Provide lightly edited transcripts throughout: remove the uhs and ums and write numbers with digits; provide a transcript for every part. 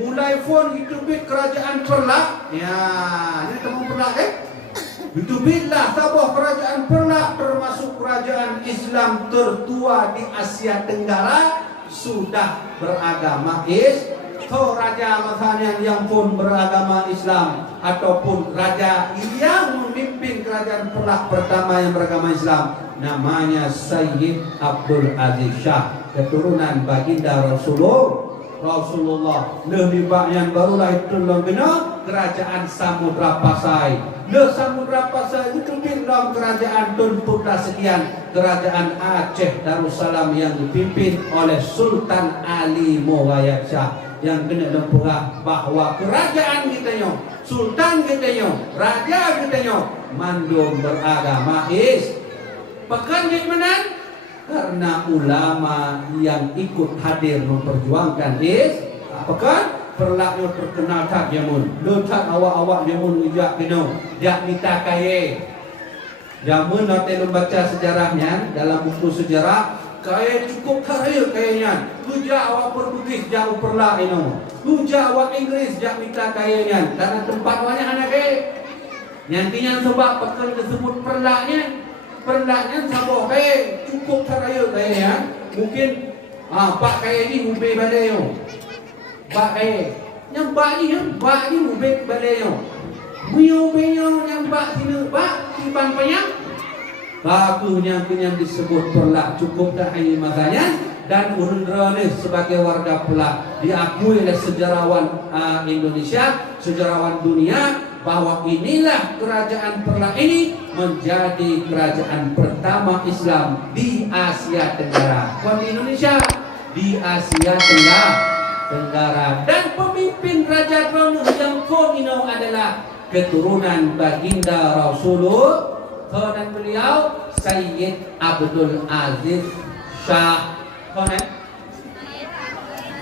mulai phone itu bit kerajaan Perlak. Ya, ini temu Perlak Itu bitlah tabah kerajaan Perlak, termasuk kerajaan Islam tertua di Asia Tenggara, sudah beragama raja misalnya yang pun beragama Islam ataupun raja yang memimpin kerajaan Perlak pertama yang beragama Islam, namanya Sayyid Abdul Aziz Shah, keturunan baginda Rasulullah. Lebih banyak barulah itu lembina kerajaan Samudra Pasai. Samudra Pasai itu dalam kerajaan Tun Putra sekian, kerajaan Aceh Darussalam yang dipimpin oleh Sultan Ali Muwayyad Shah, yang kena lempulah bahwa kerajaan kita nyo, sultan kita nyo, raja kita nyo mandum beragama pekan menan karena ulama yang ikut hadir memperjuangkan pekan Perlak nyo terkenal tak jamun letak awak-awak jamun ujak kena jak minta kaya jamun nanti membaca sejarahnya dalam buku sejarah. Kaya cukup kaya kayanya. Luja awak Portugis jauh Perlak ini. Luja awak Inggris jak minta kayanya. Karena tempat banyak anak kaya. Nantinya sebab pekan disebut Perlaknya. Perlaknya sabah kaya. Cukup kaya kayanya. Mungkin pak kaya ni ubay balai yo. Pak kaya. Yang pak ni ubay balai yo. Buyo yang pak sini pak tiban panjang. Bakunya yang disebut Perlak cukup dah ini makanya, dan Urundra sebagai warga Perlak diakui oleh sejarawan Indonesia, sejarawan dunia, bahwa inilah kerajaan Perlak ini menjadi kerajaan pertama Islam di Asia Tenggara. Bukan di Indonesia, di Asia Tenggara. Dan pemimpin Raja Brunei yang kono adalah keturunan baginda Rasulullah, dan beliau Sayyid Abdul Aziz Shah.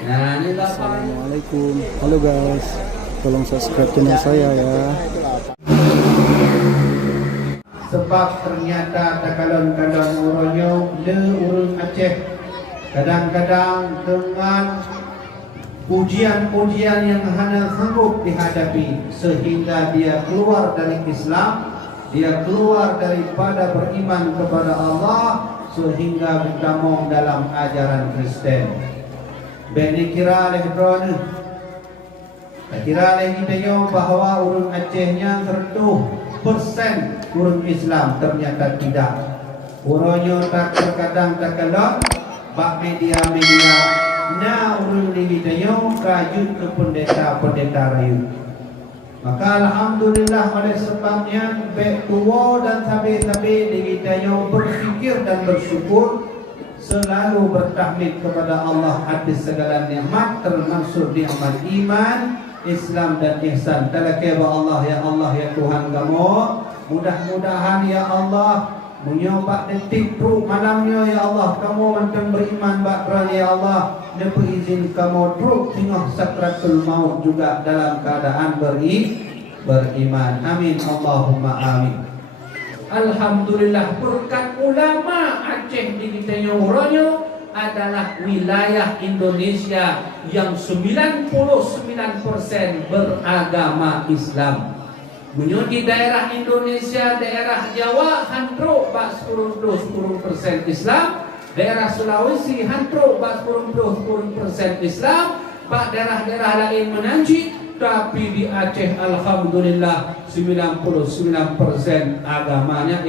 Nah, ini Assalamualaikum. Halo guys, tolong subscribe channel saya ya. Sebab ternyata takalon-kalon uronyo urun Aceh kadang-kadang dengan ujian-ujian yang hanya sanggup dihadapi sehingga dia keluar dari Islam, dia keluar daripada beriman kepada Allah sehingga bergabung dalam ajaran Kristen. Beni kira leh drone. Kira leh kita bahwa urun Acehnya 100% urun Islam, ternyata tidak. Uronyo tak terkadang tak kelak bak media na urun kita kajut ke pendeta rayu. Maka alhamdulillah oleh sebabnya baik tua dan sabi-sabi kita berfikir dan bersyukur, selalu bertahmid kepada Allah atas segala nikmat, termasuk nikmat iman, Islam dan ihsan. Talakeba Allah ya Tuhan kamu, mudah-mudahan ya Allah menyobak detik perut malamnya ya Allah, kamu mantan beriman bakran ya Allah, nepu izin kamu teruk tengah sakratul maut juga dalam keadaan beriman. Amin Allahumma amin. Alhamdulillah berkat ulama Aceh di kita uronyo adalah wilayah Indonesia yang 99% beragama Islam. Di daerah Indonesia, daerah Jawa hantro 10% Islam, daerah Sulawesi hantro 10% Islam, pak daerah-daerah lain menanji, tapi di Aceh alhamdulillah 99% agamanya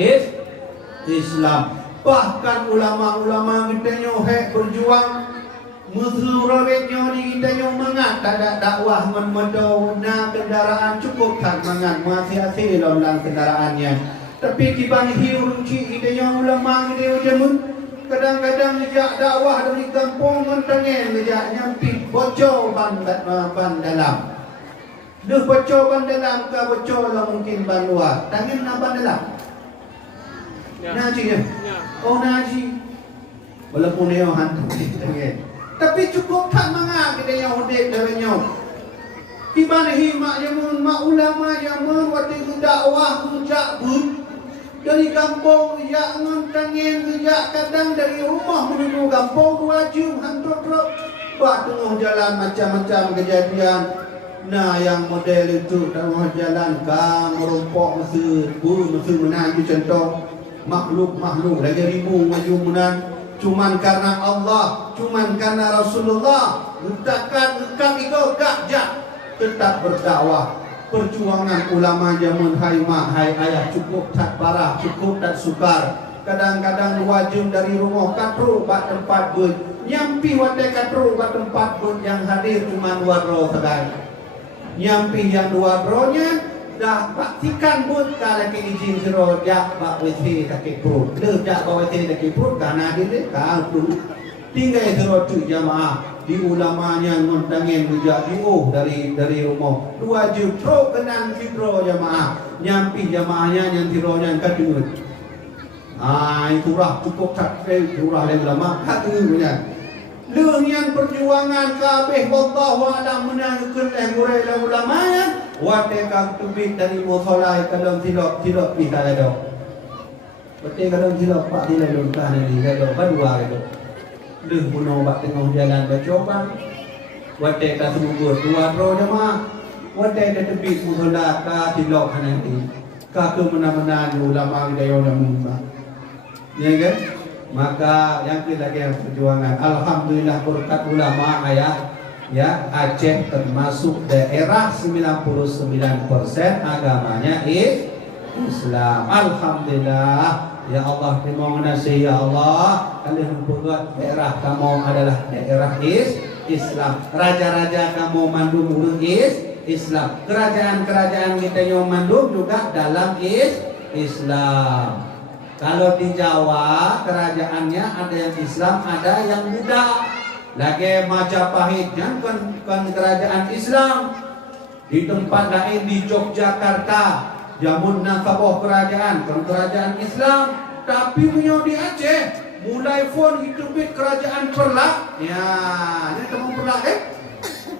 Islam. Bahkan ulama-ulama kita nyohek berjuang Musurawetnya ni kita yang mengat tak ada dakwah memedau na kendaraan cukup tak mengat masih dalam kendaraannya. Tapi kibang hiu runci kita yang ulama kita ujamun kadang-kadang sejak dakwah dari kampung mentengen sejak nyampi bocor ban dalam. Duh bocor ban dalam ke bocor lah mungkin ban luar. Tangan na ban dalam. Naji ya. Oh naji. Walaupun dia hantu tangan. Tapi cukup tak mengat kita yang hodek darinya. Ibanahi mak jamun mak ulama jamun waktu dakwah rujak bud dari kampung ya ngon tangen rujak kadang dari rumah menuju kampung 2 jam hantu truk Pak tengah jalan macam-macam kejadian. Nah yang model itu tengah jalan merompok masa menanju contoh makhluk lagi ribu maju menan. Cuman karena Allah, cuman karena Rasulullah, letakkan engkau gak tetap berdakwah. Perjuangan ulama zaman hai mak hai ayah cukup tak parah, cukup tak sukar. Kadang-kadang wajib dari rumah katru bat tempat bun, nyampi wate katru bat tempat bun yang hadir cuma wadro sekali. Nyampi yang dua rohnya dah pastikan bun kalau ke izin siro jak bak wete tak perut, le jak bak wete tak perut karena dia kau tu tinggal siro tu jamaah di ulamanya ngontangin bijak diuh dari rumah. Dua jutro kenan siro jamaah nyampi jamaahnya yang sironya kadut. Itulah cukup tak itulah yang ulama katanya. Dengan perjuangan kabeh wallahu a'lam menangkan gurai ulamanya wate kang tubik dari musolai kalau tidak kita ada. Betul kalau tidak pak tidak luntah ini kalau berdua itu. Deh bunuh bak tengah jalan bercoba. Wate ka semua dua pro jemaah. Wate ka tubik musola ka tidak nanti. Ka ke mana-mana ulama kita yang mumba. Ya kan? Maka yang kita lagi perjuangan alhamdulillah berkat ulama ayah ya Aceh termasuk daerah 99% agamanya Islam. Alhamdulillah ya Allah terima kasih ya Allah kalian membuat daerah kamu adalah daerah Islam. Raja-raja kamu mandum urut Islam. Kerajaan-kerajaan kita yang mandum juga dalam Islam. Kalau di Jawa kerajaannya ada yang Islam, ada yang Buddha. Lagi Majapahitnya kan kerajaan Islam. Di tempat lain di Yogyakarta, Jamun Nasabah kerajaan kan kerajaan Islam. Tapi punya di Aceh, mulai phone itu bit kerajaan Perlak. Ya, ini teman Perlak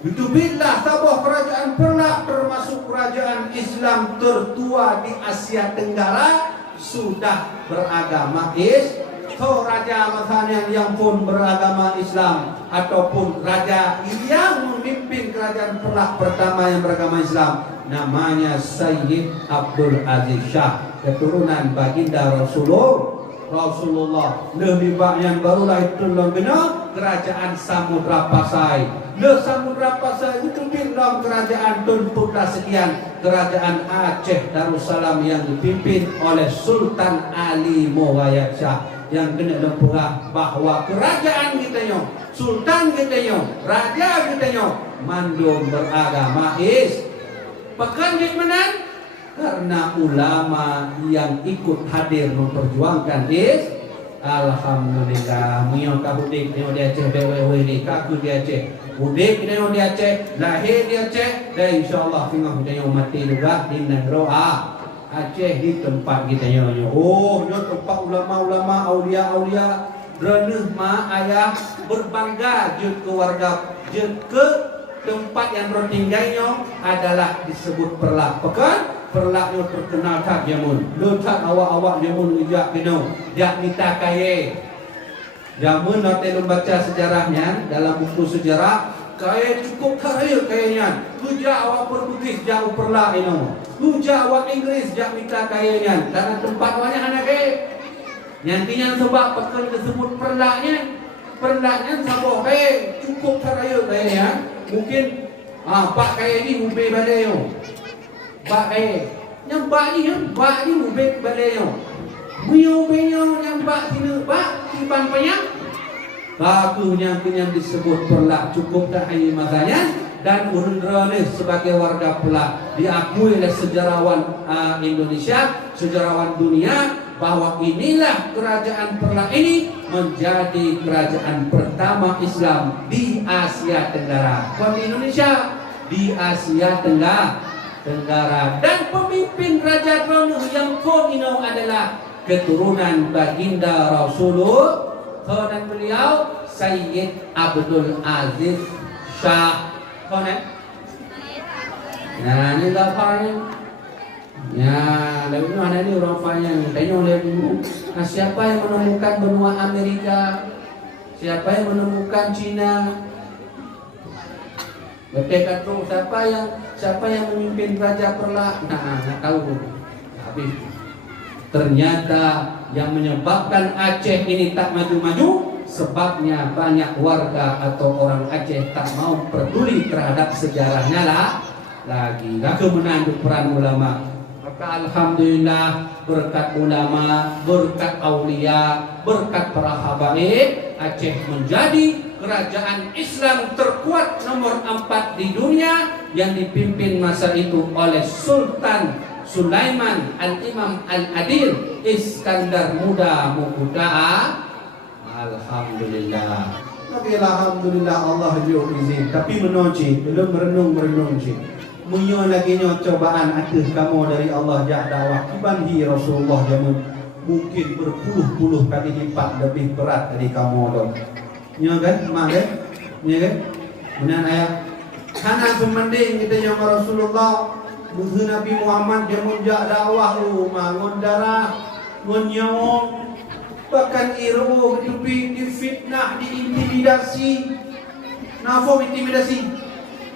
itu bitlah Sabah kerajaan Perlak termasuk kerajaan Islam tertua di Asia Tenggara. Sudah beragama raja misalnya yang pun beragama Islam ataupun raja yang memimpin kerajaan Perlak pertama yang beragama Islam namanya Sayyid Abdul Aziz Shah keturunan baginda Rasulullah lebih banyak barulah itu bina kerajaan Samudra Pasai. Samudra Pasai itu dalam kerajaan Tun Putra sekian kerajaan Aceh Darussalam yang dipimpin oleh Sultan Ali Muwayyad Shah yang kena lempulah bahwa kerajaan kita sultan kita raja kita mandum beragama pekan di menan karena ulama yang ikut hadir memperjuangkan alhamdulillah miyong kabudik ni dia Aceh bewe ni kaku dia Aceh budik ni dia Aceh lahir dia Aceh dan insyaallah tengah kita mati juga di negara Aceh di tempat kita nyo tempat ulama-ulama aulia-aulia reneh ma ayah berbangga jut keluarga jut ke tempat yang bertinggalnya adalah disebut Perlak pekan Perlaknya terkenal tak jamun. Letak awak-awak jamun ijak kena. Jak minta kaya. Jamun nanti membaca sejarahnya dalam buku sejarah. Kaya cukup kaya kayanya. Lujak awak Portugis jak Perlak ini. Lujak awak Inggris jak minta kayanya. Karena tempat banyak anak kaya. Nantinya sebab pekan disebut Perlaknya. Perlaknya sabah kaya. Cukup kaya kayanya. Mungkin pak kaya ni ubay balayo. Bak yang bak ni ubek balayo. Buyo yang bak sini bak simpan payang. Bakunya yang disebut Perlak cukup tak hanya masanya dan Urundra sebagai warga Perlak diakui oleh sejarawan Indonesia, sejarawan dunia bahwa inilah kerajaan Perlak ini menjadi kerajaan pertama Islam di Asia Tenggara. Bukan di Indonesia, di Asia Tenggara dan pemimpin Raja Dronu yang koino adalah keturunan baginda Rasulullah dan beliau Sayyid Abdul Aziz Shah. Nah, ini laparnya. Ya, lalu mana ni orang fanya ni? Tanya oleh dulu. Nah, siapa yang menemukan benua Amerika? Siapa yang menemukan Cina? Ketika tu siapa yang memimpin Raja Perla? Nah, nggak tahu. Habis. Ternyata yang menyebabkan Aceh ini tak maju-maju, sebabnya banyak warga atau orang Aceh tak mau peduli terhadap sejarahnya lagi. Laku menanduk peran ulama. Maka alhamdulillah berkat ulama, berkat aulia, berkat para habaib, Aceh menjadi kerajaan Islam terkuat nomor 4 di dunia yang dipimpin masa itu oleh Sultan Sulaiman Al-Imam Al-Adil Iskandar Muda Muqta'a. Alhamdulillah. Tapi alhamdulillah Allah jauh izin. Tapi menonci, belum merenung cik. Munyo lagi nyo cobaan aduh kamu dari Allah jak dakwah kibanhi Rasulullah jamun mungkin berpuluh-puluh kali lipat lebih berat dari kamu dong. Nyo kan, mak kan? Nyo kan? Benar ayat. Hanan semending kita yang Rasulullah musuh Nabi Muhammad jamun jak dakwah rumah ngon darah ngon nyawa bahkan iru difitnah, diintimidasi. Nafo intimidasi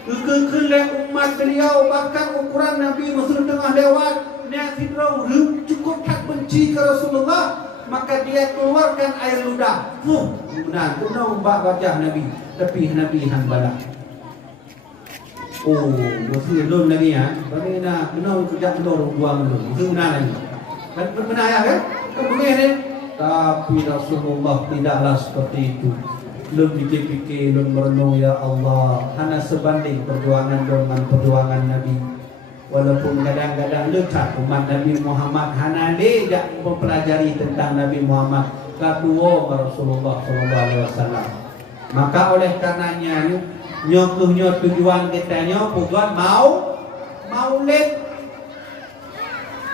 kekelek umat beliau, bahkan ukuran Nabi Musa tengah lewat Nek Fidrau cukup tak benci ke Rasulullah, maka dia keluarkan air ludah. Benar, benar umbak wajah Nabi, tapi Nabi hanbala. Oh, Musa belum lagi ya. Bagaimana benar kerja benar buang dulu. Itu benar lagi. Dan benar ya kan? Kemudian tapi Rasulullah tidaklah seperti itu. Belum fikir-fikir, belum merenung ya Allah. Hanya sebanding perjuangan dengan perjuangan Nabi. Walaupun kadang-kadang lekat umat Nabi Muhammad hanya dia mempelajari tentang Nabi Muhammad. Kedua Rasulullah SAW. Maka oleh karenanya nyokuhnya tujuan kita pugat maulid.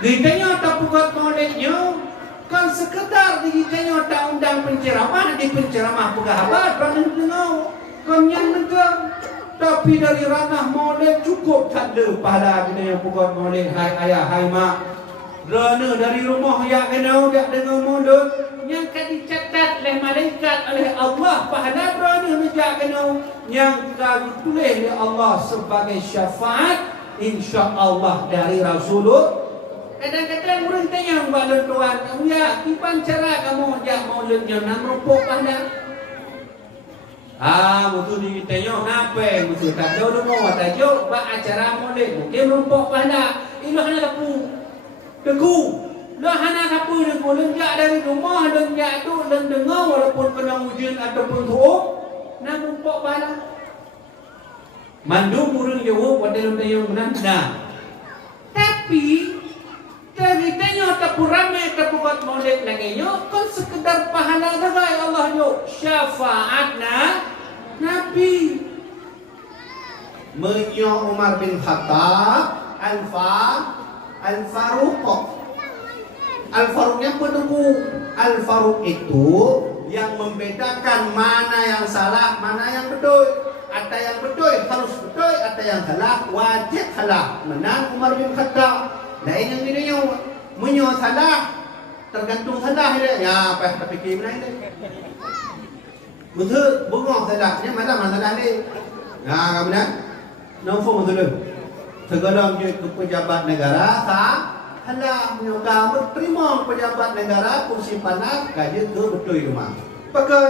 Kita tak pugat maulidnya. Kan sekedar digitanya tak undang penceramah di penceramah pegahabat pernah dengar kan yang dengar, tapi dari ranah maulid cukup tak ada pahala kita yang buat maulid. Hai ayah, hai mak, rana dari rumah yang kena tak dengar maulid yang akan dicatat oleh malaikat oleh Allah pahala rana tak kena yang akan ditulis oleh Allah sebagai syafaat insya-Allah dari Rasulullah. Kadang-kadang orang tanya kepada tuan, ya, gimana cara kamu ajak maulidnya nak merupuk anda? Betul ni tanya, kenapa? Betul tak tahu dulu, tajuk buat acara maulid, mungkin merupuk anda. Ilah hanya kapu, tegu. Lah hanya kapu tegu, lenjak dari rumah, lenjak tu, dengar walaupun kena ujian ataupun tuuk, nak merupuk anda. Mandung orang jauh, pada orang tanya benar. Tapi ceritanya tak ramai tak buat maulid lagi nyo kan sekedar pahala saja Allah nyo syafaatna Nabi. Menyo Umar bin Khattab Al-Faruq yang penunggu. Al-Faruq itu yang membedakan mana yang salah, mana yang betul. Ada yang betul harus betul, ada yang salah wajib salah. Menang Umar bin Khattab. Lain yang dia menyo salah, tergantung salah dia. Ya, apa tak fikir mana ini? Betul, bengok salahnya mana masalah ni? Ya, kemudian nombor betul. Segala ke pejabat negara salah menyoga terima pejabat negara kursi panas gaji ke betul rumah. Bahkan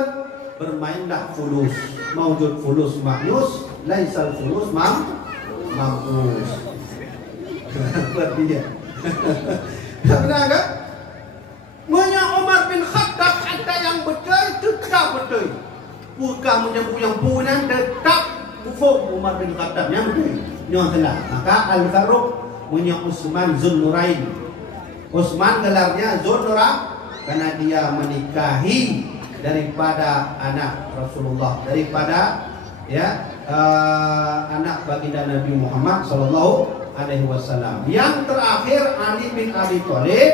bermainlah fulus, maujud fulus maknus, laisal fulus mamnus. Buat dia. Benar kan? Banyak Umar bin Khattab ada yang betul, tetap betul. Bukan menyebut yang punan tetap bufuk Umar bin Khattab yang betul. Yang salah. Maka Al-Faruq punya Utsman Zunnurain. Utsman gelarnya Zunnura karena dia menikahi daripada anak Rasulullah, daripada anak baginda Nabi Muhammad sallallahu alaihi wasallam. Yang terakhir Ali bin Abi Thalib,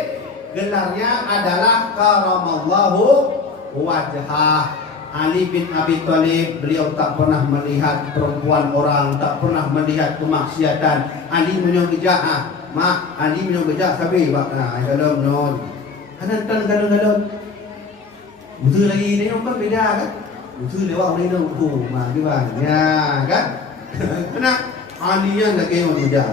gelarnya adalah karamallahu wajhah. Ali bin Abi Thalib, beliau tak pernah melihat perempuan orang, tak pernah melihat kemaksiatan. Ali menyogejah, mak Ali menyogejah sabi bak dalam non. Kadang-kadang betul lagi ni orang beda kan? Betul lewat ni tu mak gimana? Ya kan? Kena alian lagi yang mudah.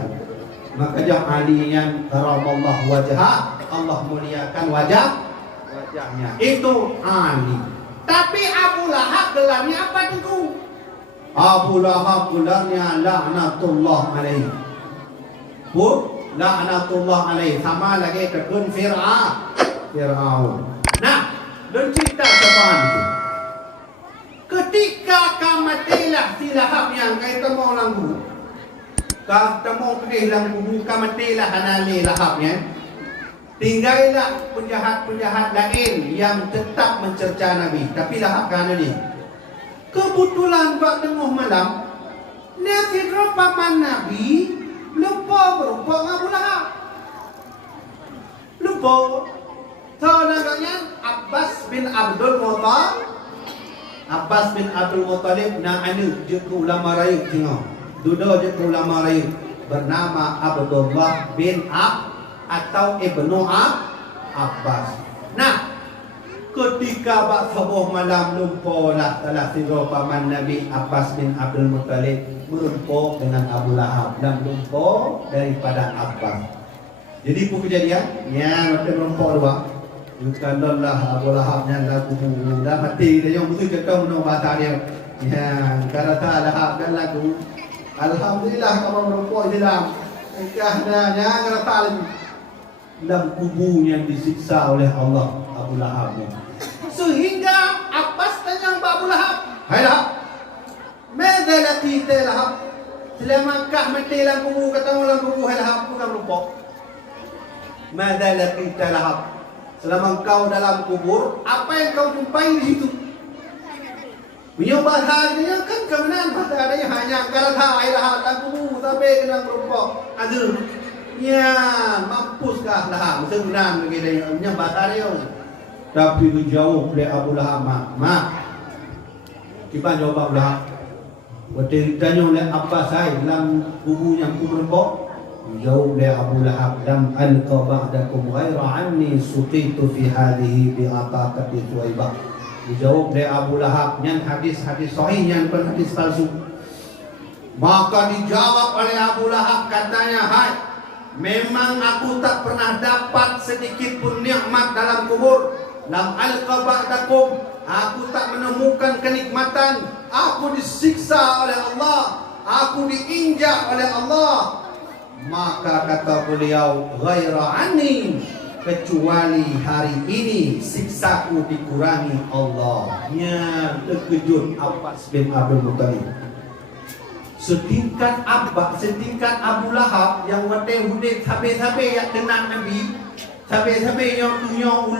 Maka jam alian karamallah wajah, Allah muliakan wajahnya. Itu ali. Tapi Abu Lahab gelarnya apa itu? Abu Lahab gelarnya laknatullah alaihi. Laknatullah alaihi. Sama lagi kekun Fir'aun. Nah, dan cerita apaan itu? Ketika kamatilah si Lahab yang kata mau langgu, kata mau kedih langgu, kamatilah hanali Lahabnya, tinggallah penjahat-penjahat lain yang tetap mencerca Nabi. Tapi Lahab kan ni, kebetulan buat tengah malam, Nabi paman Nabi lupa berupa Abu Lahab. Lupa. Tahu namanya Abbas bin Abdul Muttalib na anu je ke ulama raya tengok. Duda je ke ulama raya bernama Abdullah bin atau Ibnu Abbas. Nah, ketika bak sebuah malam lumpalah salah siro paman Nabi Abbas bin Abdul Muttalib merumpuk dengan Abu Lahab dan lumpuk daripada Abbas. Jadi pun kejadian, ya macam lumpuk dua. Kalau lah Abu Lahabnya lagu dah mati dia yang betul cakap menurut bahasa dia. Ya, kalau tak Lahab kan lagu. Alhamdulillah kamu merupuk je dalam. Kerana kalau tak lagi dalam kuburnya disiksa oleh Allah Abu Lahabnya. Sehingga Abbas tanya Abu Lahab, hai Lahab, mada laqita Lahab? Selamankah mati dalam kubur, ketemu dalam kubur, hai Lahab, bukan merupuk. Mada laqita Lahab? Selama kau dalam kubur, apa yang kau jumpai di situ? Punya bahasa dia kan kebenaran bahasa adanya hanya kalau tak air dalam kubur sampai kena merumpok. Ada, ya mampuskah Lahab? Sebenarnya begitu punya bahasa dia. Tapi dijawab oleh Abu Lahab, mak. Kita jawab Abu Lahab. Waktu ditanya oleh Abbas saya dalam kubur yang kubur merumpok. Jawab oleh Abu Lahab, lam alqa ba'dakum ghaira anni suqitu fi hadhihi bi ataqati Thuwaibah. Dijawab oleh Abu Lahab, yang hadis-hadis sahih, yang bukan hadis palsu. Maka dijawab oleh Abu Lahab, katanya, hai, memang aku tak pernah dapat sedikit pun nikmat dalam kubur. Lam alqa ba'dakum, aku tak menemukan kenikmatan. Aku disiksa oleh Allah, aku diinjak oleh Allah. Maka kata beliau, ghaira anni, kecuali hari ini siksaku dikurangi Allah. Ya, terkejut Abbas bin Abdul Muttalib. Setingkat Abu Lahab yang wadai hudib sampai-sampai yang kenal Nabi, sampai-sampai yang punya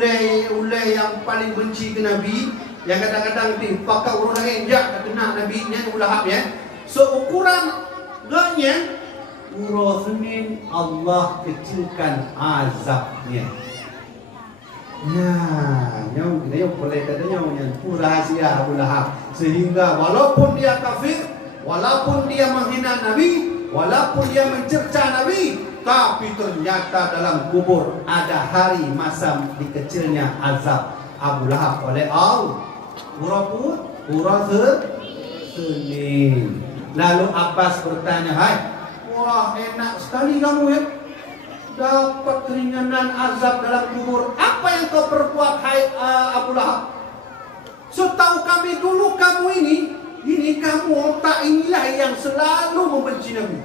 ulai yang paling benci ke Nabi, yang kadang-kadang pakai orang lain jak kenal Nabi nya Abu Lahab ya. So ukuran gaknya Urus Senin Allah kecilkan azabnya. Nah, yang boleh katanya yang rahasia Abu Lahab. Sehingga walaupun dia kafir, walaupun dia menghina Nabi, walaupun dia mencerca Nabi, tapi ternyata dalam kubur ada hari masa dikecilnya azab Abu Lahab oleh Allah. Urus Senin. Lalu Abbas bertanya, hai, wah enak sekali kamu ya, dapat keringanan azab dalam kubur. Apa yang kau perbuat hai Abu Lahab? Setahu kami dulu kamu ini kamu otak inilah yang selalu membenci Nabi.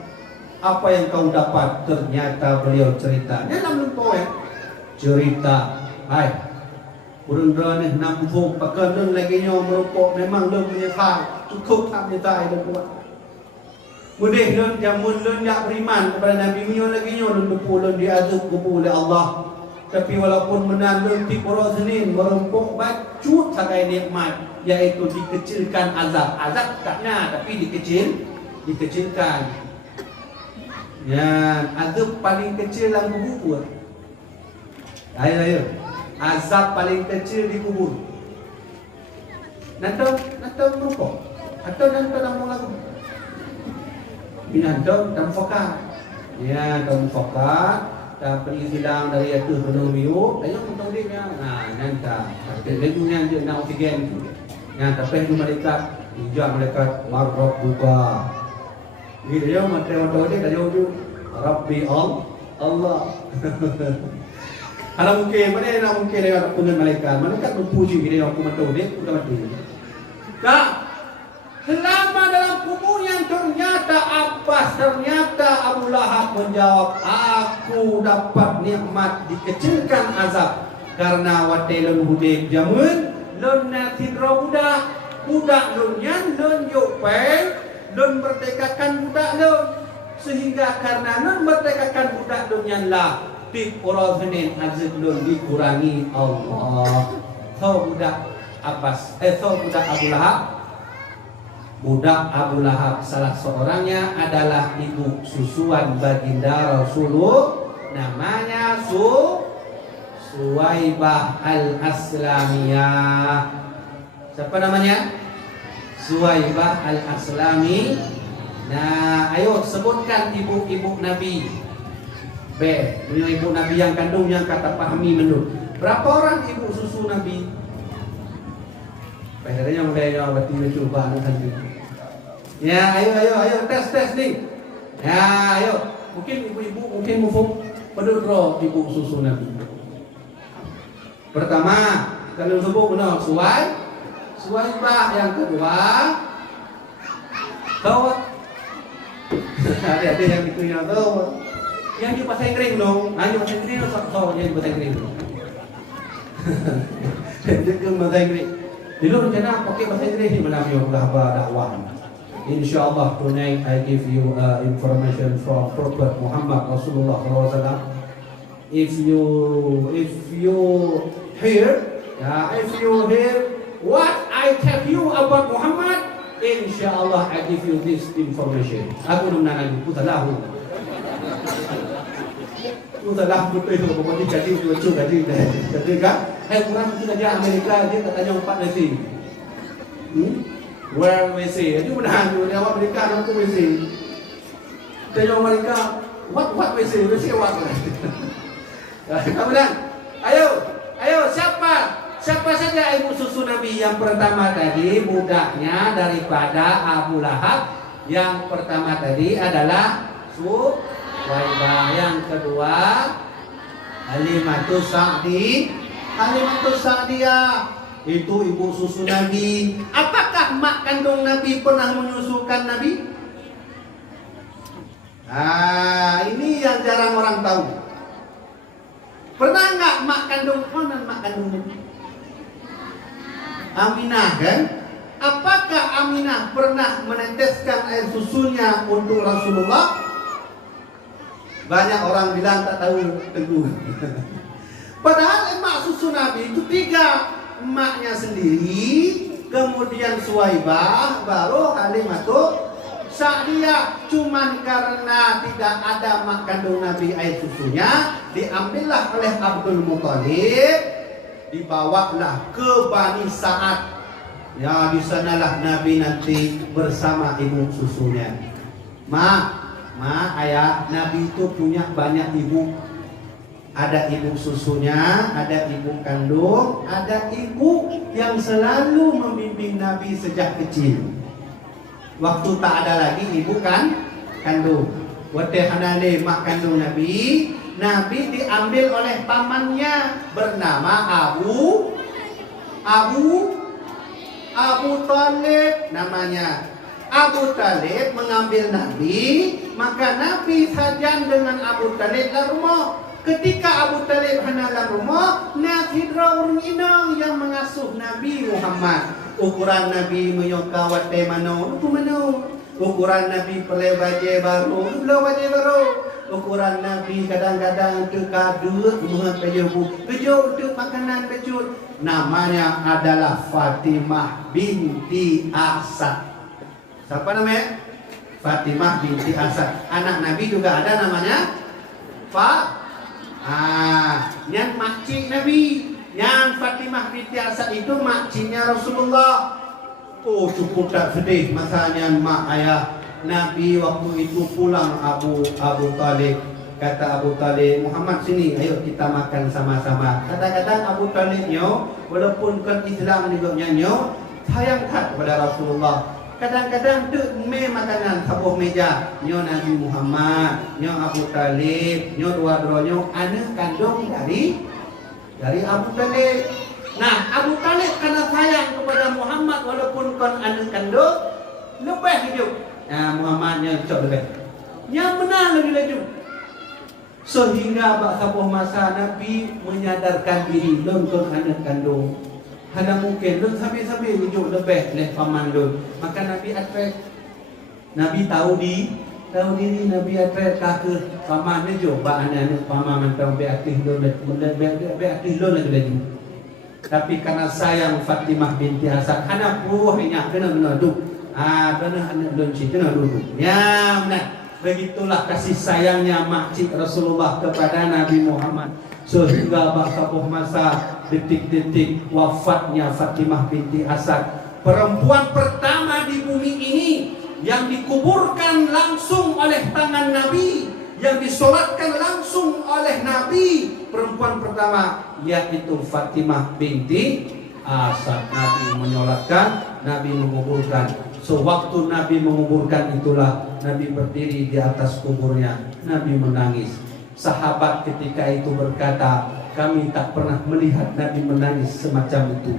Apa yang kau dapat? Ternyata beliau cerita. Ini dalam poem cerita. Hai, urang ni nampung pakai leng lagi nyo merupuk memang leng punya hal cukup tak minta itu buat. Mudah lun jamun lun yak beriman kepada Nabi Mio lagi nyo lun berpuluh diazab kubur oleh Allah. Tapi walaupun menan lun ti Urus Senin merumpuk bacut sakai nikmat, yaitu dikecilkan azab. Azab taknya tapi dikecilkan. Ya, azab paling kecil dalam kubur. Ayo. Azab paling kecil di kubur. Nanti merumpuk. Atau nanti dalam lagu. Binatang dan fokat. Ya, dan fokat. Dan pergi sidang dari itu penuh miu. Ayo untuk dia. Nah, nanti. Legunya dia nak oksigen. Ya, tapi itu malaikat. Hijab malaikat. Marrab buka. Gitu ya, mata dia dah jauh. Rabbi Allah. Kalau mungkin, mana nak mungkin dia punya malaikat berpuji dia aku mata dia sudah mati. Tak. Selama dalam kuburnya ternyata Abu Lahab menjawab, aku dapat nikmat dikecilkan azab karena watelun hudik jamun lun natidra budak lun yan lun yupeng lun merdekakan budak lun, sehingga karena lun merdekakan budak lun yan lah tip orang Senin azab lun dikurangi Allah. Tahu budak budak Abu Lahab salah seorangnya adalah ibu susuan baginda Rasulullah, namanya Suwaibah Al-Aslamiyah. Siapa namanya? Suwaibah Al-Aslami. Nah, ayo sebutkan ibu-ibu Nabi. Ibu Nabi yang kandung yang kata pahami menurut. Berapa orang ibu susu Nabi? Akhirnya mulai berarti mencoba nanti. Ya, ayo tes nih. Ya, ayo. Mungkin ibu-ibu mungkin mufum pedudro ibu susu Nabi. Pertama, kalau sebut benar Suwaibah. Yang kedua, Tawat. Ada yang dikunyah Tawat. Yang di bahasa Inggris dong. Ayo bahasa Inggris atau yang di bahasa Inggris. Jadi bahasa Inggris. Dulu rencana pakai bahasa Inggris ni malam yang dakwah. Insyaallah tonight I give you information from Prophet Muhammad Rasulullah SAW. If you hear what I tell you about Muhammad, insyaallah I give you this information. Aku menangan putalahu. Putalah betul itu pokoknya jadi lucu jadi kan. Kurang kita dia Amerika dia katanya 4 nasi. Where we see, itu benar dia Amerika nak we see. Dia Amerika what we see what. Kemudian ayo siapa saja ibu susu Nabi? Yang pertama tadi budaknya daripada Abu Lahab. Yang pertama tadi adalah Suwaibah. Yang kedua Halimatus Sa'diyah. Itu ibu susu Nabi. Apakah mak kandung Nabi pernah menyusukan Nabi? Ini yang jarang orang tahu. Pernah nggak mak kandung Nabi? Aminah kan? Apakah Aminah pernah meneteskan air susunya untuk Rasulullah? Banyak orang bilang tak tahu teguh. Padahal emak susu Nabi itu 3. Emaknya sendiri, kemudian Suwaibah, baru Halimatus Sa'diyah. Cuman karena tidak ada mak kandung Nabi air susunya, diambillah oleh Abdul Muthalib, dibawalah ke Bani Sa'ad. Ya, di sanalah Nabi nanti bersama ibu susunya. Ayah, Nabi itu punya banyak ibu. Ada ibu susunya, ada ibu kandung, ada ibu yang selalu membimbing Nabi sejak kecil. Waktu tak ada lagi ibu kandung. Waktu hanale mak kandung Nabi diambil oleh pamannya bernama Abu Talib namanya. Abu Talib mengambil Nabi, maka Nabi sajan dengan Abu Talib dalam rumah. Ketika Abu Talib dalam rumah, Nathidra urung inang yang mengasuh Nabi Muhammad. Ukuran Nabi menyoka wate mano, ukuran Nabi pelai baju baru. Ukuran Nabi kadang-kadang untuk kadut, mohon kejut untuk makanan kejut. Namanya adalah Fatimah binti Asad. Siapa namanya? Fatimah binti Asad. Anak Nabi juga ada namanya yang makcik Nabi. Yang Fatimah binti Asad itu makciknya Rasulullah. Oh, cukup tak sedih masanya mak ayah Nabi waktu itu pulang Abu Talib. Kata Abu Talib, Muhammad sini, ayo kita makan sama-sama. Kadang-kadang Abu Talib walaupun kan Islam juga sayang tak kepada Rasulullah. kadang-kadang tu makanan sabuh meja nyo Nabi Muhammad, nyo Abu Talib, nyo dua-duanya anak kandung dari Abu Talib. Nah, Abu Talib karena sayang kepada Muhammad walaupun kon anak kandung lebih hidup. Nah, Muhammadnya cok lebih. Yang benar lebih laju. Sehingga bak sabuh masa Nabi menyadarkan diri lon kon anak kandung. Hana mungkin lon sampai-sampai hidup lebih leh paman lon. Maka Nabi atrek. Nabi tahu diri Nabi atrek ke paman dia jo bak anak paman mantau be aktif lon be aktif lon lagi. Tapi karena sayang Fatimah binti Hasan, hana puhnya kena tu. Benar anak lon si kena dulu. Ya benar. Begitulah kasih sayangnya makcik Rasulullah kepada Nabi Muhammad. Sehingga sabuh masa detik-detik wafatnya Fatimah binti Asad, perempuan pertama di bumi ini yang dikuburkan langsung oleh tangan Nabi, yang disolatkan langsung oleh Nabi, perempuan pertama yaitu Fatimah binti Asad. Nabi menyolatkan, Nabi menguburkan. Sewaktu Nabi menguburkan itulah Nabi berdiri di atas kuburnya. Nabi menangis. Sahabat ketika itu berkata, kami tak pernah melihat Nabi menangis semacam itu.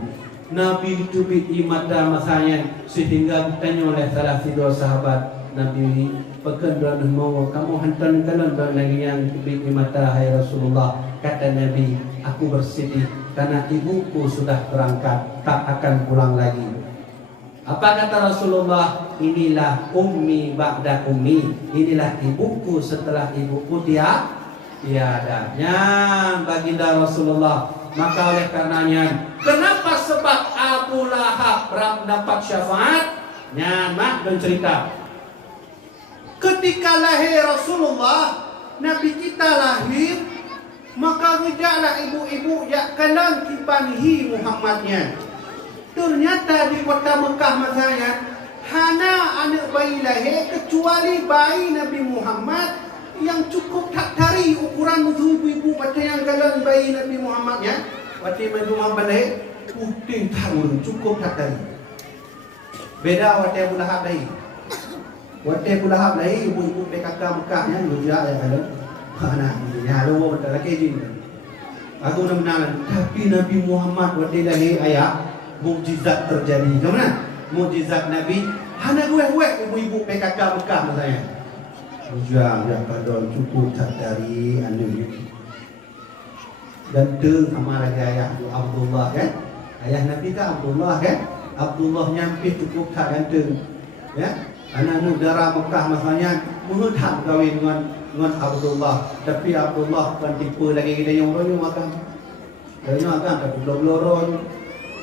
Nabi dicubit mata masanya sehingga ditanya oleh salah dua sahabat, Nabi pekan dan mau kamu hantar kalian lagi yang dicubit mata hai Rasulullah. Kata Nabi, aku bersedih karena ibuku sudah berangkat, tak akan pulang lagi. Apa kata Rasulullah? Inilah ummi ba'da ummi. Inilah ibuku setelah ibuku tiada. Baginda Rasulullah. Maka oleh karenanya, kenapa sebab Abu Lahab dapat syafaat? Mak bercerita. Ketika lahir Rasulullah, Nabi kita lahir, maka gejaklah ibu-ibu yang kanan kibanihi Muhammadnya. Ternyata di kota Mekah masanya hana anak bayi lahir kecuali bayi Nabi Muhammad yang cukup tak tari ukuran ibu-ibu pada yang galang bayi Nabi Muhammadnya. Waktu Nabi Muhammad lahir putih tahun cukup tak tari. Beda waktu Abu Lahab lahir. Waktu Abu Lahab lahir ibu-ibu PKK Mekahnya lujak ya kalau anak ini halo tak lagi jin. Aku nak menalan tapi Nabi Muhammad waktu lahir ayah mukjizat terjadi. Gimana? Mukjizat Nabi. Hana gue ibu-ibu PKK Mekah masanya. Ujang ya pada cukup tak dari anu. Dan tu sama lagi ayah Abdullah kan? Ayah Nabi kan Abdullah kan? Abdullah nyampe cukup tak ganteng. Ya? Anak negara Mekah masanya menghutang kawin dengan Abdullah. Tapi Abdullah kan tipu lagi kita yang orang makan. Dia makan tapi belum.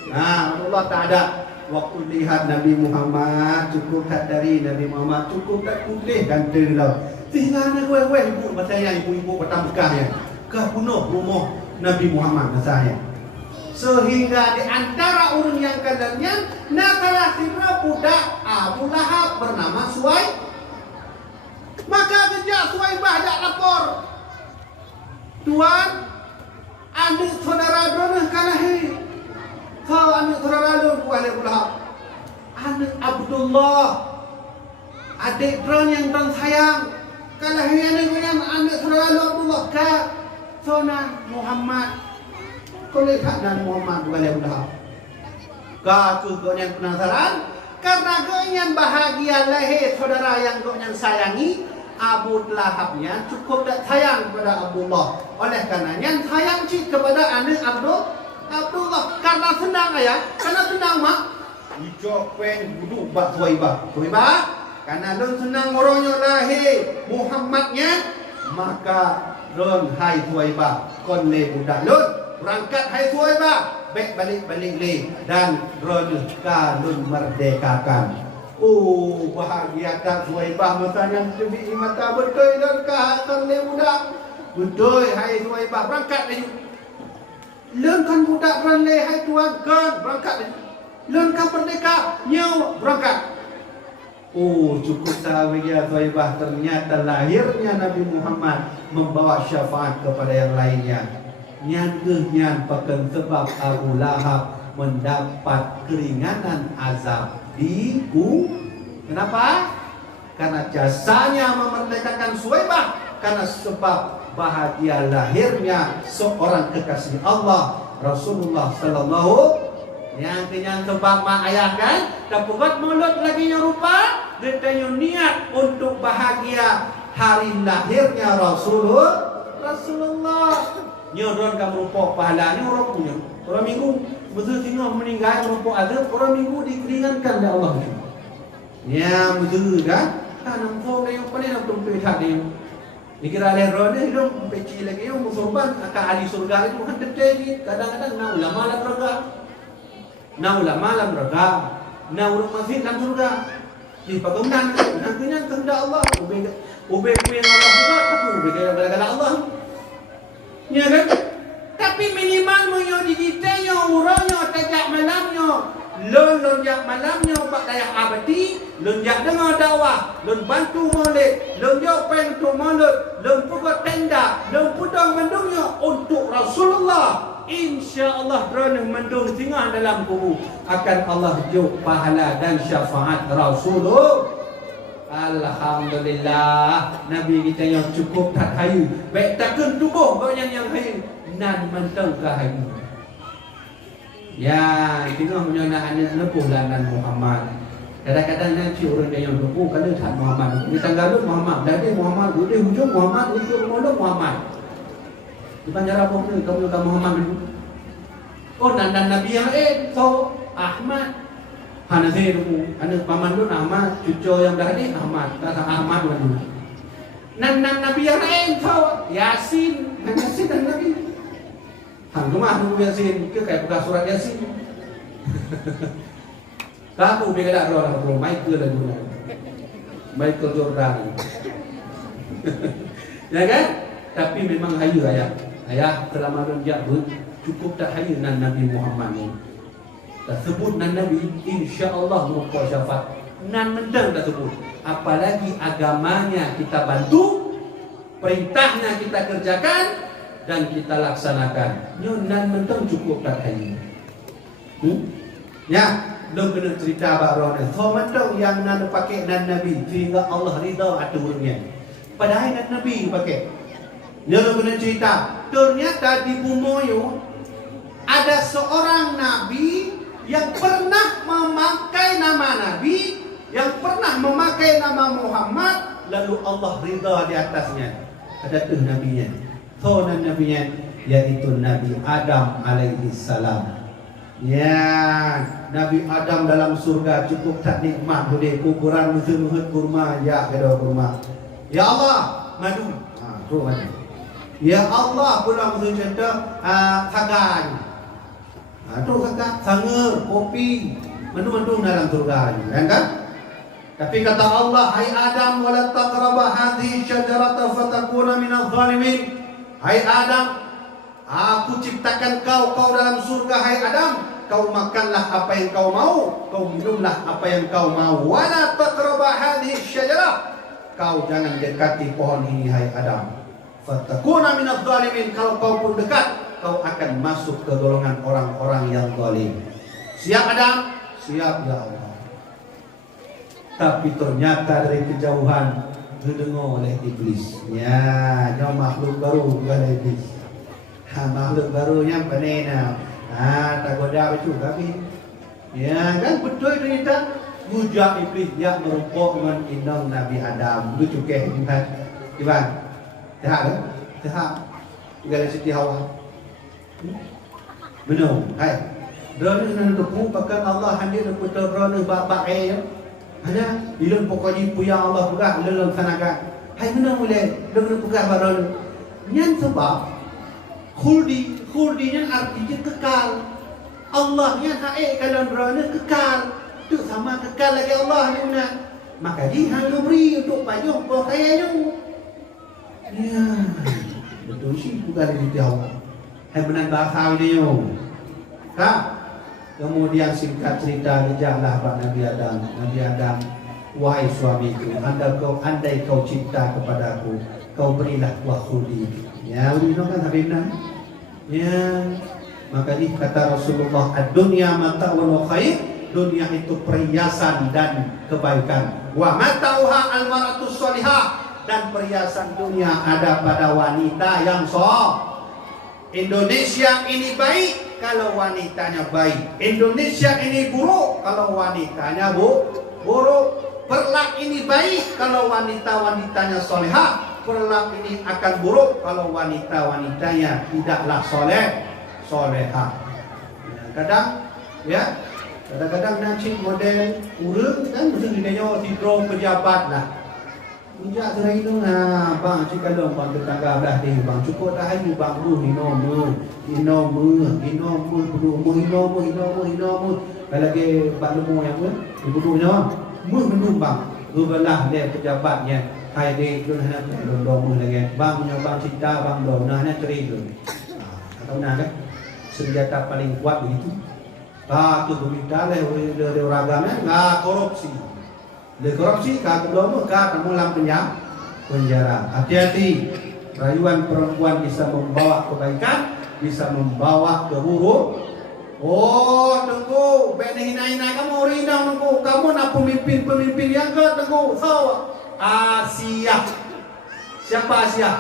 Allah tak ada. Waktu lihat Nabi Muhammad cukup tak dari Nabi Muhammad cukup tak putih ganteng lah. Tinggal gue ibu masanya ibu-ibu Kota Mekah ya ke bunuh rumah Nabi Muhammad masanya. Sehingga di antara orang yang kadarnya nakalah sira budak Abu Lahab bernama Suwaid. Maka kejak Suwaibah dak lapor. Tuan, adik saudara donah kalahi. Kau anak saudara lu bukan Abu Lahab. Anak Abdullah. Adik drone yang drone sayang. Kalau anak saudara lu Abdullah ka Sona Muhammad. Kau lihat dan Muhammad bukan Abu Lahab. Kau yang penasaran karena kau yang bahagia lahir saudara yang kau yang sayangi. Abu Lahabnya cukup tak sayang kepada Abdullah. Oleh karenanya sayang cik kepada anak Abdullah karena senang ayah, karena senang mak. Ijok pen duduk bak Suwaibah. Karena don senang orangnya lahir Muhammadnya, maka don hai Suwaibah kon le budak don berangkat hai Suwaibah balik le dan don kalun merdekakan. Bahagia tak Suwaibah masanya cebi mata betul dan kahatan le budak. Betul hai Suwaibah berangkat le. Learnkan budak berlai hai tuan kan berangkat. Learnkan merdeka nyaw berangkat. Cukup tahu ya Suwaibah ternyata lahirnya Nabi Muhammad membawa syafaat kepada yang lainnya. Nyan pakan sebab Abu Lahab mendapat keringanan azab di Kenapa? Karena jasanya memerdekakan Suwaibah, karena sebab bahagia lahirnya seorang kekasih Allah Rasulullah sallallahu yang kenyang sebab mak ayah kan tak buat mulut lagi yang rupa dia niat untuk bahagia hari lahirnya Rasulullah nyoron kamu rupa pahalanya orang punya orang minggu betul tengok meninggal rupa ada orang minggu dikeringankan oleh Allah ya betul kan tanam kau yang paling nak tumpai tak dia dikira lehron dia hidup peci lagi yang musuhan akan ahli surga itu kan terjadi kadang-kadang nak ulama lah surga na ulama lam raga na urut masjid lam surga di pagungan nantinya kehendak Allah ube yang Allah juga tapi ube gara-gara Allah ya kan tapi minimal mo di kita yo urangnya tajak malamnya lon jak malamnya bak daya abadi lon jak dengar dakwah lon bantu maulid lon jak pentu maulid lon pugot tenda lon pudang mendungnya untuk Rasulullah. InsyaAllah kerana mendung tinggal dalam kubur akan Allah juk pahala dan syafaat Rasulullah. Alhamdulillah Nabi kita yang cukup tak hayu baik takkan tubuh kau yang hayu nan mentang ke hayu ya tengok punya anak nepuh lanan Muhammad kadang-kadang nanti orang yang nepuh kalau tak Muhammad ni tanggalun Muhammad dari Muhammad di hujung Muhammad ujung Muhammad di Banjar apa ni kamu Muhammad dulu oh dan Nabi yang tahu Ahmad Hanafi dulu anak paman dulu Ahmad cucu yang dah ni Ahmad kata Ahmad dulu nan Nabi yang tahu Yasin dan Nabi hang rumah dulu Yasin ke kayak buka surat Yasin kamu beda roh Michael lah dulu Michael Jordan ya kan tapi memang hayu ayah telah malam jabut cukup tak hayu nan Nabi Muhammad ni tak sebut nan Nabi insya-Allah muka syafaat nan mendang tak sebut apalagi agamanya kita bantu perintahnya kita kerjakan dan kita laksanakan nyo nan mendang cukup tak hayu ya belum kena cerita baru ni so mendang yang nan pakai nan Nabi sehingga Allah ridha aturnya padahal nan Nabi pakai dia kena cerita ternyata di Bumoyo ada seorang Nabi yang pernah memakai nama Nabi yang pernah memakai nama Muhammad lalu Allah ridha di atasnya ada tuh nabinya so nabinya yaitu Nabi Adam alaihi salam ya Nabi Adam dalam surga cukup tak nikmat boleh kuburan musuh-musuh kurma ya kedua kurma ya Allah madu tu madu ya Allah pula musuh cerita sagai tu sagai sanger kopi madu-madu dalam surga kan tapi kata Allah hai Adam wala taqraba hadhihi syajarata fatakuna minadh dhalimin hai Adam aku ciptakan kau dalam surga hai Adam kau makanlah apa yang kau mau kau minumlah apa yang kau mau wala taqraba hadhihi syajarah kau jangan dekati pohon ini hai Adam fatakuna minadh dhalimin kalau kau pun dekat kau akan masuk ke golongan orang-orang yang zalim siap Adam siap ya Allah tapi ternyata dari kejauhan didengar oleh iblis ya dia makhluk baru bukan iblis makhluk baru yang penena tak goda betul tapi ya kan betul ternyata mujak iblis yang merumpuk dengan indang Nabi Adam itu cukeh gimana Sehat kan? Sehat. Tinggal di Siti Hawa. Benar. Hai. Drone nan tepu pakai Allah hadir nak putar drone bak ya. Ada ilun pokoknya puya Allah juga dalam sanakan. Hai benar boleh dengan pegang drone. Yang sebab khuldinya artinya kekal. Allahnya haik kalau drone kekal. Tu sama kekal lagi Allah ni benar. Maka dia hanya beri untuk payung pokoknya. Ya, betul sih bukan di Jawa. Hai benar bahasa ini yo. Kak, kemudian singkat cerita dijahlah Pak Nabi Adam. Nabi Adam, wahai suamiku, andai kau cinta kepadaku, kau berilah buah khuldi. Ya, udah kan Habibna. Ya, maka kata Rasulullah, ad-dunya mata'un khair, dunia itu perhiasan dan kebaikan. Wa matauha al-maratus sholihah, dan perhiasan dunia ada pada wanita yang soleh. Indonesia ini baik kalau wanitanya baik. Indonesia ini buruk kalau wanitanya buruk. Perlak ini baik kalau wanitanya solehah. Perlak ini akan buruk kalau wanitanya tidaklah solehah. Kadang-kadang nanti model urang kan mesti dinyo tidro pejabat lah. Minyak gerai tu bang cik kalau bang tetangga belah ni bang cukup dah ayu bang lu hinomu kalau ke bak lemu yang pun ibu-ibunya menung bang belah dia pejabatnya hai dia dun hana dong lagi bang punya bang cinta bang dong nah ceri tu atau nah kan senjata paling kuat begitu tu berita le ragamnya enggak korupsi. Le korupsi kagak belum kamu dalam penjara. Hati-hati, rayuan perempuan bisa membawa kebaikan, bisa membawa keburuk. Oh, tunggu, benih hina kamu rina tunggu, kamu nak pemimpin yang ke tunggu. So, Asia. Siapa Asia?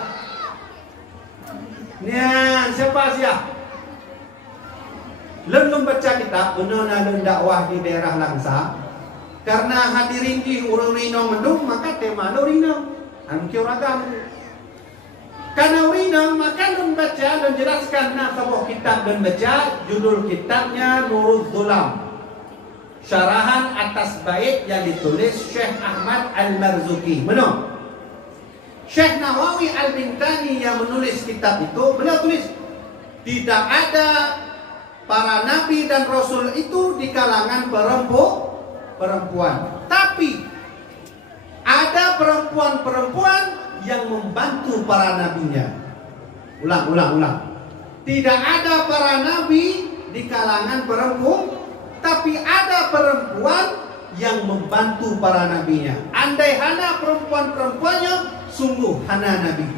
Nian, siapa Asia? Lem baca kitab, benar lem dakwah di daerah Langsa. Karena hadirin di urang rino mendung, maka tema lo rino. Anki ragam. Karena rino, maka lem baca dan jelaskan sebuah kitab dan baca judul kitabnya Nurul Zulam. Syarahan atas bait yang ditulis Syekh Ahmad Al-Marzuki. Benar? Syekh Nawawi Al-Bintani yang menulis kitab itu, beliau tulis tidak ada para nabi dan rasul itu di kalangan perempuan. Tapi ada perempuan-perempuan yang membantu para nabinya. Ulang. Tidak ada para nabi di kalangan perempuan, tapi ada perempuan yang membantu para nabinya. Andai hana perempuan-perempuannya, sungguh hana nabi.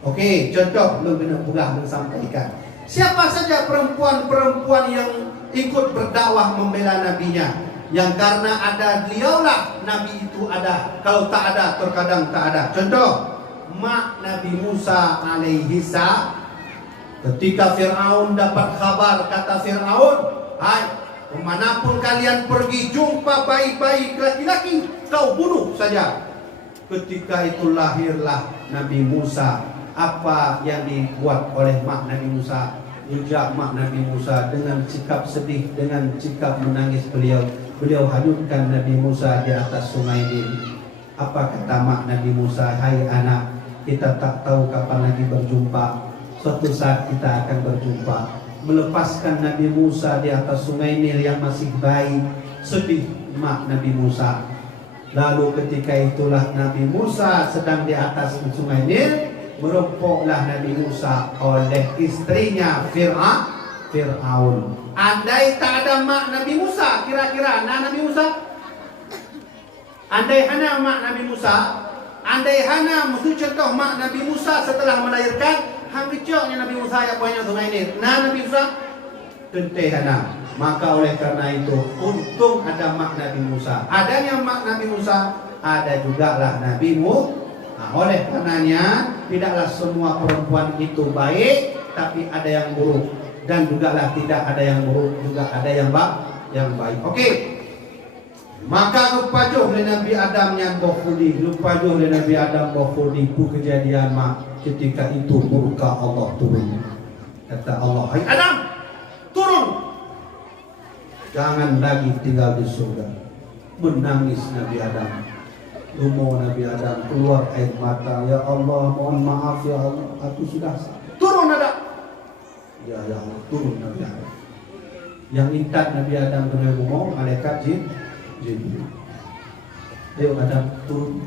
Oke, contoh lu kena pugah sampaikan. Siapa saja perempuan-perempuan yang ikut berdakwah membela nabinya, yang karena ada beliaulah nabi itu ada. Kalau tak ada, terkadang tak ada. Contoh, mak Nabi Musa alaihi salam, ketika Fir'aun dapat kabar, kata Fir'aun, hai, kemanapun kalian pergi jumpa bayi-bayi laki-laki, kau bunuh saja. Ketika itu lahirlah Nabi Musa. Apa yang dibuat oleh mak Nabi Musa? Juga mak Nabi Musa dengan sikap sedih, dengan sikap menangis beliau hanyutkan Nabi Musa di atas sungai Nil. Apa kata mak Nabi Musa? Hai anak, kita tak tahu kapan lagi berjumpa. Suatu saat kita akan berjumpa. Melepaskan Nabi Musa di atas sungai Nil yang masih bayi. Sedih mak Nabi Musa. Lalu ketika itulah Nabi Musa sedang di atas sungai Nil, merompoklah Nabi Musa oleh istrinya Fir'aun. Andai tak ada mak Nabi Musa, kira-kira Nabi Musa? Andai hana mak Nabi Musa, andai hana musuh contoh mak Nabi Musa setelah melahirkan, hang kecoknya Nabi Musa yang banyak sungai ini. Nabi Musa tenteh hana. Maka oleh karena itu untung ada mak Nabi Musa. Adanya mak Nabi Musa, ada juga lah Nabi Musa. Nah, oleh karenanya tidaklah semua perempuan itu baik, tapi ada yang buruk, dan juga lah tidak ada yang buruk, juga ada yang baik. Oke. Maka lupa jauh oleh Nabi Adam yang berfudi, lupa jauh oleh Nabi Adam berfudi. Itu kejadian mak ketika itu murka Allah turun. Kata Allah, hai Adam, turun. Jangan lagi tinggal di surga. Menangis Nabi Adam. Rumah Nabi Adam keluar air mata. Ya Allah, mohon maaf ya Allah, aku sudah turun Adam. Ya Allah, turun Nabi Adam. Yang ingat Nabi Adam kena rumah, malaikat jin. Ayo Adam turun.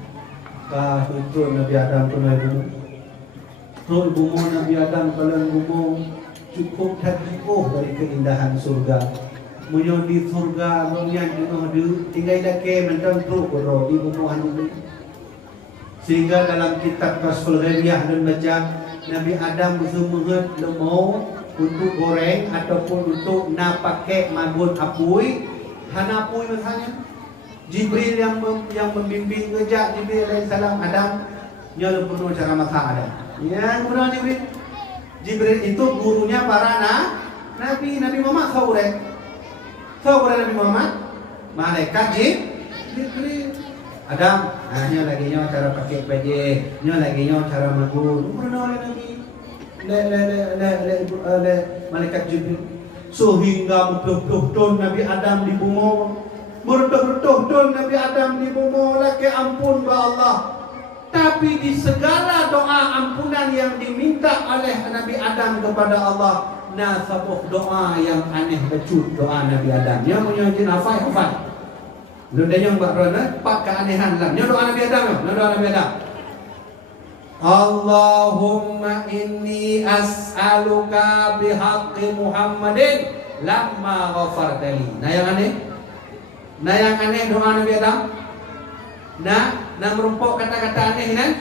Turun Nabi Adam kena rumah. Turun rumah Nabi Adam kalian rumah cukup terjikoh dari keindahan surga. Munyo di surga, munyan di tinggal lagi mententu kalau di bumuhan ini. Sehingga dalam kitab Kasful Ghairiyah dan baca Nabi Adam bersemangat lemau untuk goreng ataupun untuk nak pakai mabun apui. Hanapui misalnya Jibril yang membimbing kerja Jibril alaihissalam Adam nya penuh cara mata Adam. Ya, kemudian Jibril itu gurunya para nabi Muhammad tahu Nabi Muhammad malaikat Jibril Adam hanya lagi nyo cara pakai baju nyo lagi nyo cara magur kemudian Nabi malaikat Jibril sehingga betul-betul Nabi Adam di bumi betul-betul Nabi Adam di bumi lagi ampun ba Allah. Tapi di segala doa ampunan yang diminta oleh Nabi Adam kepada Allah, nasabuh doa yang aneh becut doa Nabi Adam. Yang punya jin hafal. Lu dah yang buat rona, pak keanehan lah. Yang doa Nabi Adam, yang doa Nabi Adam. Allahumma inni as'aluka bihaqqi Muhammadin lamma ghafartali. Nah yang aneh doa Nabi Adam. Nah merumpuk kata-kata aneh kan?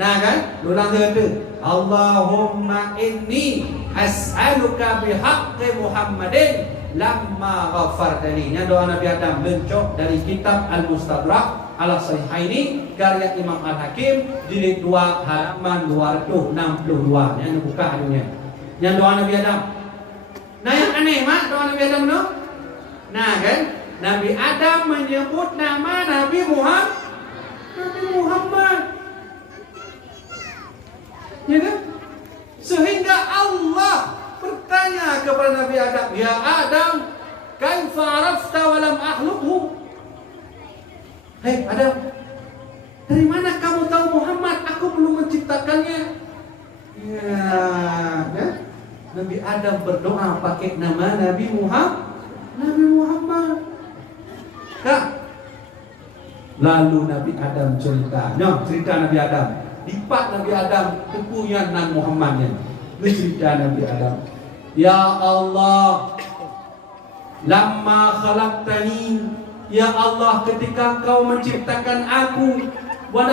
Nah kan? Ulang tu. Allahumma inni as'aluka bihaqqi Muhammadin lamma ghafartali. Ini doa Nabi Adam mencok dari kitab Al-Mustadrak ala Sahihaini karya Imam Al-Hakim jilid 2 halaman 262. Yang buka dunia. Yang doa Nabi Adam. Nah yang aneh mak doa Nabi Adam tu? Nah kan? Nabi Adam menyebut nama Nabi Muhammad. Ya kan? Sehingga Allah bertanya kepada Nabi Adam, "Ya Adam, kaifa arafta wa lam akhluqhu?" Hei Adam, dari mana kamu tahu Muhammad? Aku belum menciptakannya. Ya, kan? Nabi Adam berdoa pakai nama Nabi Muhammad. Kak. Lalu Nabi Adam cerita Nabi Adam. Dipak Nabi Adam kepunya Nabi Muhammadnya. Ini cerita Nabi Adam. Ya Allah, lamma khalaqtani, ya Allah ketika Kau menciptakan aku, wa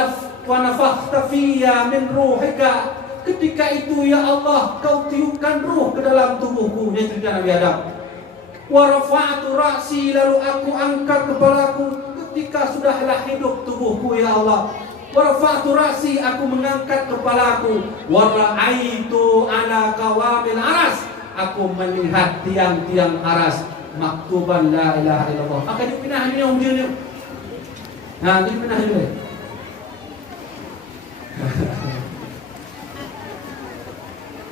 nafakhta fiyya min ruhika, ketika itu ya Allah Kau tiupkan ruh ke dalam tubuhku. Ini cerita Nabi Adam. Wa rafa'tu ra'si, lalu aku angkat kepalaku ketika sudahlah hidup tubuhku ya Allah. Wa rafa'tu ra'si, aku mengangkat kepalaku. Wa ra'aitu ala qawamil aras, aku melihat tiang-tiang aras maktuban la ilaha illallah. Akan dipindah ini yang ujungnya. Nah, dipindah ini.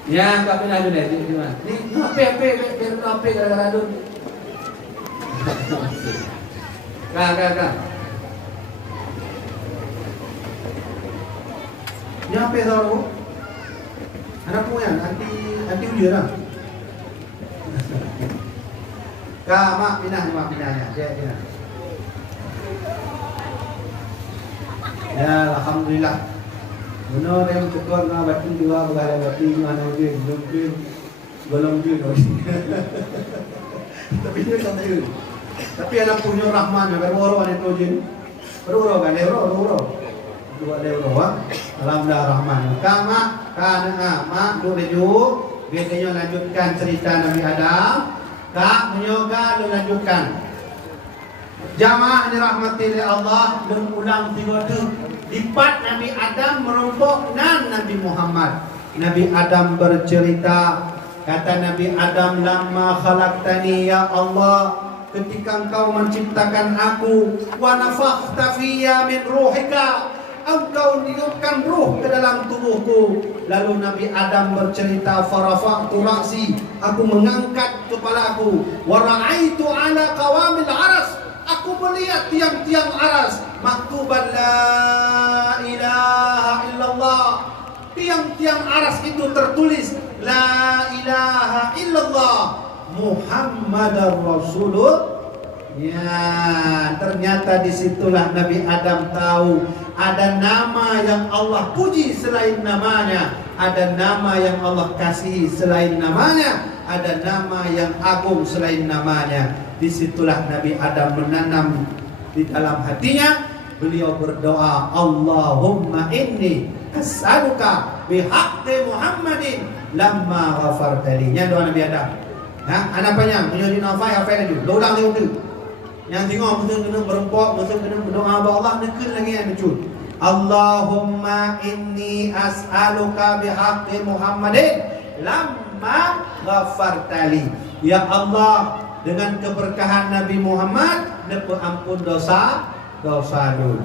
Ya, tak pindah dulu ni. Ni apa gara-gara dulu. Kak. Ni apa tahu? Anak punya anti ujian lah. Kak, mak pindah. Dia. Ya, alhamdulillah. Benar yang cekor na bati dua bagala bati mana dia belum tapi dia tak tahu. Tapi anak punya Rahman beroro itu jin. Beroro kan euro. 2 euro alhamdulillah Rahman. Kama mak doreju biasanya lanjutkan cerita Nabi Adam. Kak menyoga lanjutkan. Jamaah dirahmati oleh Allah dan ulang 3 Dipat Nabi Adam merompok nan Nabi Muhammad. Nabi Adam bercerita, kata Nabi Adam, lamma khalaqtani ya Allah, ketika Engkau menciptakan aku, wa nafakhta fiyya min ruhika, Engkau niupkan ruh ke dalam tubuhku. Lalu Nabi Adam bercerita, farafa'tu ra'si, aku mengangkat kepalaku, wa ra'aitu ala qawamil aras, aku melihat tiang-tiang aras maktuban la ilaha illallah. Tiang-tiang aras itu tertulis la ilaha illallah Muhammadar Rasulullah. Ya, ternyata disitulah Nabi Adam tahu ada nama yang Allah puji selain namanya, ada nama yang Allah kasihi selain namanya, ada nama yang agung selain namanya. Disitulah Nabi Adam menanam di dalam hatinya. Beliau berdoa, Allahumma inni as'aluka bihaqqi Muhammadin lamma ghafartali. Nya doa Nabi Adam. Ha, anak panjang punya di nafai apa lagi? Ulang dia tu. Yang tengok mesti kena berempok, mesti kena berdoa kepada Allah, nekan lagi yang mecut. Allahumma inni as'aluka bihaqqi Muhammadin lamma ghafartali. Ya Allah, dengan keberkahan Nabi Muhammad, nepa ampun dosa dulu.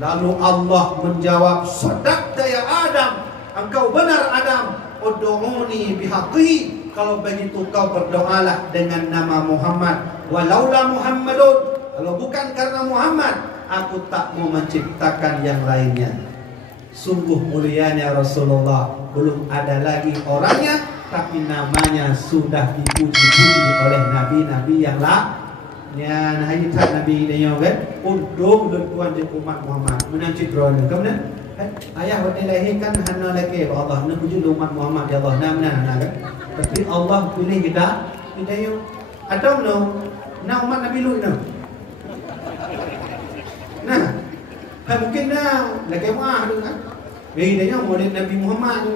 Lalu Allah menjawab, sadaqta ya Adam, engkau benar Adam, ud'uni bihaqqihi, kalau begitu kau berdoalah dengan nama Muhammad. Walaula Muhammadun, kalau bukan karena Muhammad, aku tak mau menciptakan yang lainnya. Sungguh mulianya Rasulullah, belum ada lagi orangnya, tapi namanya sudah dipuji-puji oleh nabi-nabi yang lain. Ya, nah ini tak nabi dia kan, untung tuan di umat Muhammad menanci drone. Kemudian ayah waktu dilahirkan hana lagi Allah nak puji umat Muhammad ya Allah nama kan. Tapi Allah pilih kita yang atau no, nah umat Nabi Lut no. Nah, mungkin dah lagi mah tu kan. Dia yang murid Nabi Muhammad tu.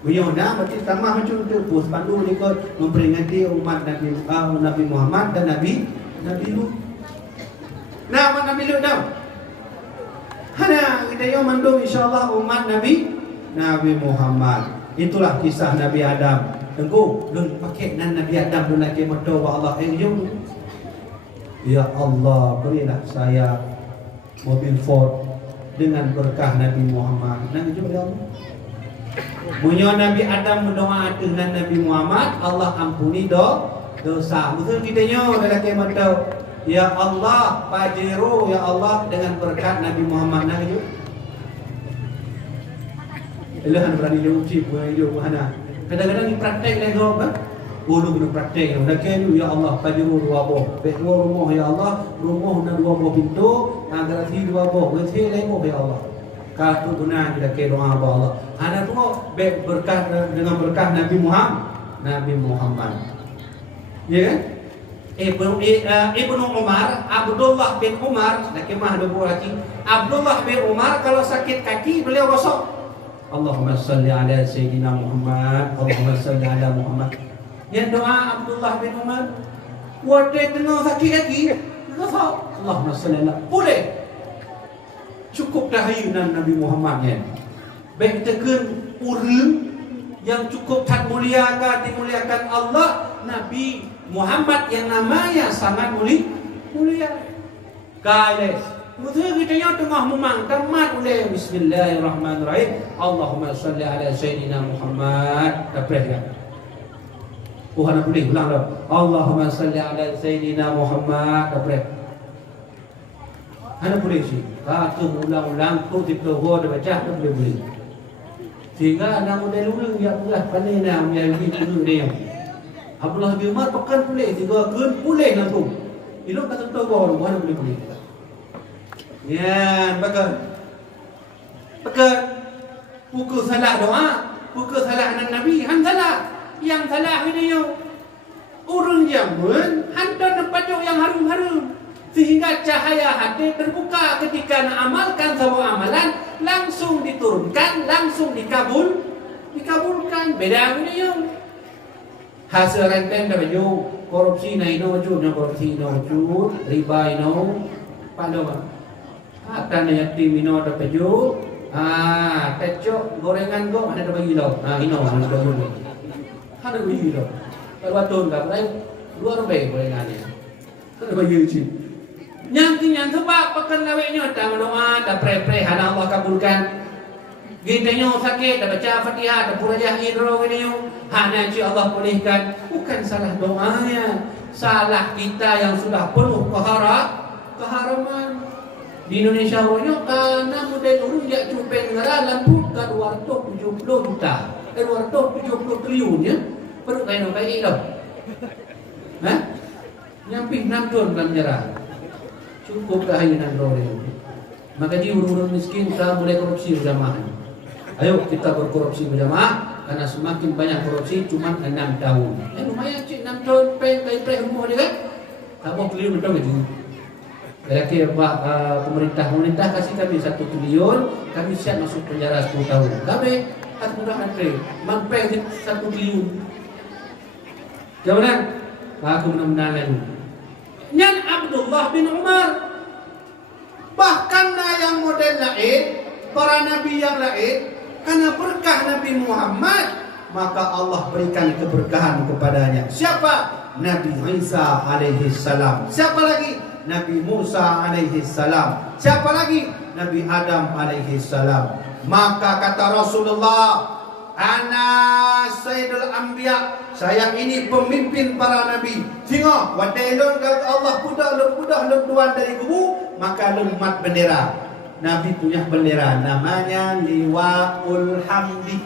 Beliau dah berarti sama macam tu pos pandu ikut memperingati umat Nabi Muhammad dan Nabi Lut. Nah, umat Nabi Lut dah. Hana kita yang mandung insya-Allah umat Nabi Muhammad. Itulah kisah Nabi Adam. Tengku, lun pakai nan Nabi Adam lun lagi motor Allah jom. Ya Allah, berilah saya mobil Ford dengan berkah Nabi Muhammad. Nang jom ya Allah. Bunyo Nabi Adam berdoa dengan Nabi Muhammad, Allah ampuni dosa. Betul kita nyo lelaki motor. Ya Allah, pajiru ya Allah dengan berkat Nabi Muhammad. Nang jom. Ilahan berani jom cip hidup mana. Kadang-kadang ni praktek lagi apa? Ulu kena praktek. Dah kena ya Allah pajiru dua boh. Dua rumah ya Allah, rumah na dua boh pintu, garasi dua boh. Garasi lagi boh ya Allah. Kalau guna kita ke doa kepada Allah. Ada tu berkah dengan berkah Nabi Muhammad. Ya kan? Ibnu Umar, Abdullah bin Umar, laki mah ada buah lagi. Abdullah bin Umar kalau sakit kaki beliau gosok. Allahumma salli ala Sayyidina Muhammad, Allahumma salli ala Muhammad. Yang doa Abdullah bin Umar, wadah tengah sakit kaki, gosok. Allahumma salli ala. Boleh. Cukup dahayunan Nabi Muhammad ya. Baik tekan urang yang cukup tak muliakan, dimuliakan Allah, Nabi Muhammad yang namanya sangat mulia. Guys, betul kita yang tengah memang tamat oleh Bismillahirrahmanirrahim. Allahumma salli ala Sayyidina Muhammad. Tabrih ya. Tuhan boleh ulang dah. Allahumma salli ala Sayyidina Muhammad. Tabrih. Ada boleh sih. Kalau ulang-ulang tu dipelihara baca tu boleh. Sehingga anak model ulang ya Allah pandai nak menjadi guru dia. Abdullah bin Umar pakai boleh, tiga kun boleh langsung. Ilmu kata tu baru mana boleh. Ya, pakai pukul salah doa, pukul salah anak Nabi, han salah. Yang salah video. Urang jamun hantar tempat yang harum-harum. Sehingga cahaya hati terbuka ketika nak amalkan sebuah amalan, langsung diturunkan, langsung dikabulkan. Beda dengan hasil renten dah baju korupsi na ino wujud, korupsi ino wujud, riba ino paling harta na yatim ino dah baju, kecok gorengan go ada bagi lo, ino ada bagi lo, kalau turun kat lain 2 rupiah gorengannya, ada bagi cip. Yang sebab pekan laweknya tak berdoa, tak pray hana Allah kabulkan. Gitanya sakit, tak baca Fatihah, tak pura jahil roh ini. Hana ci Allah pulihkan. Bukan salah doanya, salah kita yang sudah penuh keharaman. Di Indonesia rohnya karena model urus jak cupen negara lampu ke 270 juta. 270 triliun ya. Perlu kain baik dah. Hah? Nyampi 6 tahun dalam penjara. Cukup kehayunan roh dia. Maka dia urus miskin kita mulai korupsi berjamaah. Ayo kita berkorupsi berjamaah karena semakin banyak korupsi cuma 6 tahun. Lumayan cik 6 tahun pay rumah dia kan. Tak mau triliun betul gitu. Kira-kira pemerintah kasih kami 1 triliun, kami siap masuk penjara 10 tahun. Kami tak mudah pay. Mampai 1 triliun. Jangan aku mudah-mudahan lagi. Nyan Abdullah bin Umar. Bahkan yang model lain, para nabi yang lain, karena berkah Nabi Muhammad, maka Allah berikan keberkahan kepadanya. Siapa? Nabi Isa alaihi salam. Siapa lagi? Nabi Musa alaihi salam. Siapa lagi? Nabi Adam alaihi salam. Maka kata Rasulullah, ana sayyidul anbiya, saya ini pemimpin para nabi. Tengok, wadai lon Allah pudah tuan dari kubu, maka lumat bendera. Nabi punya bendera namanya Liwaul Hamdi.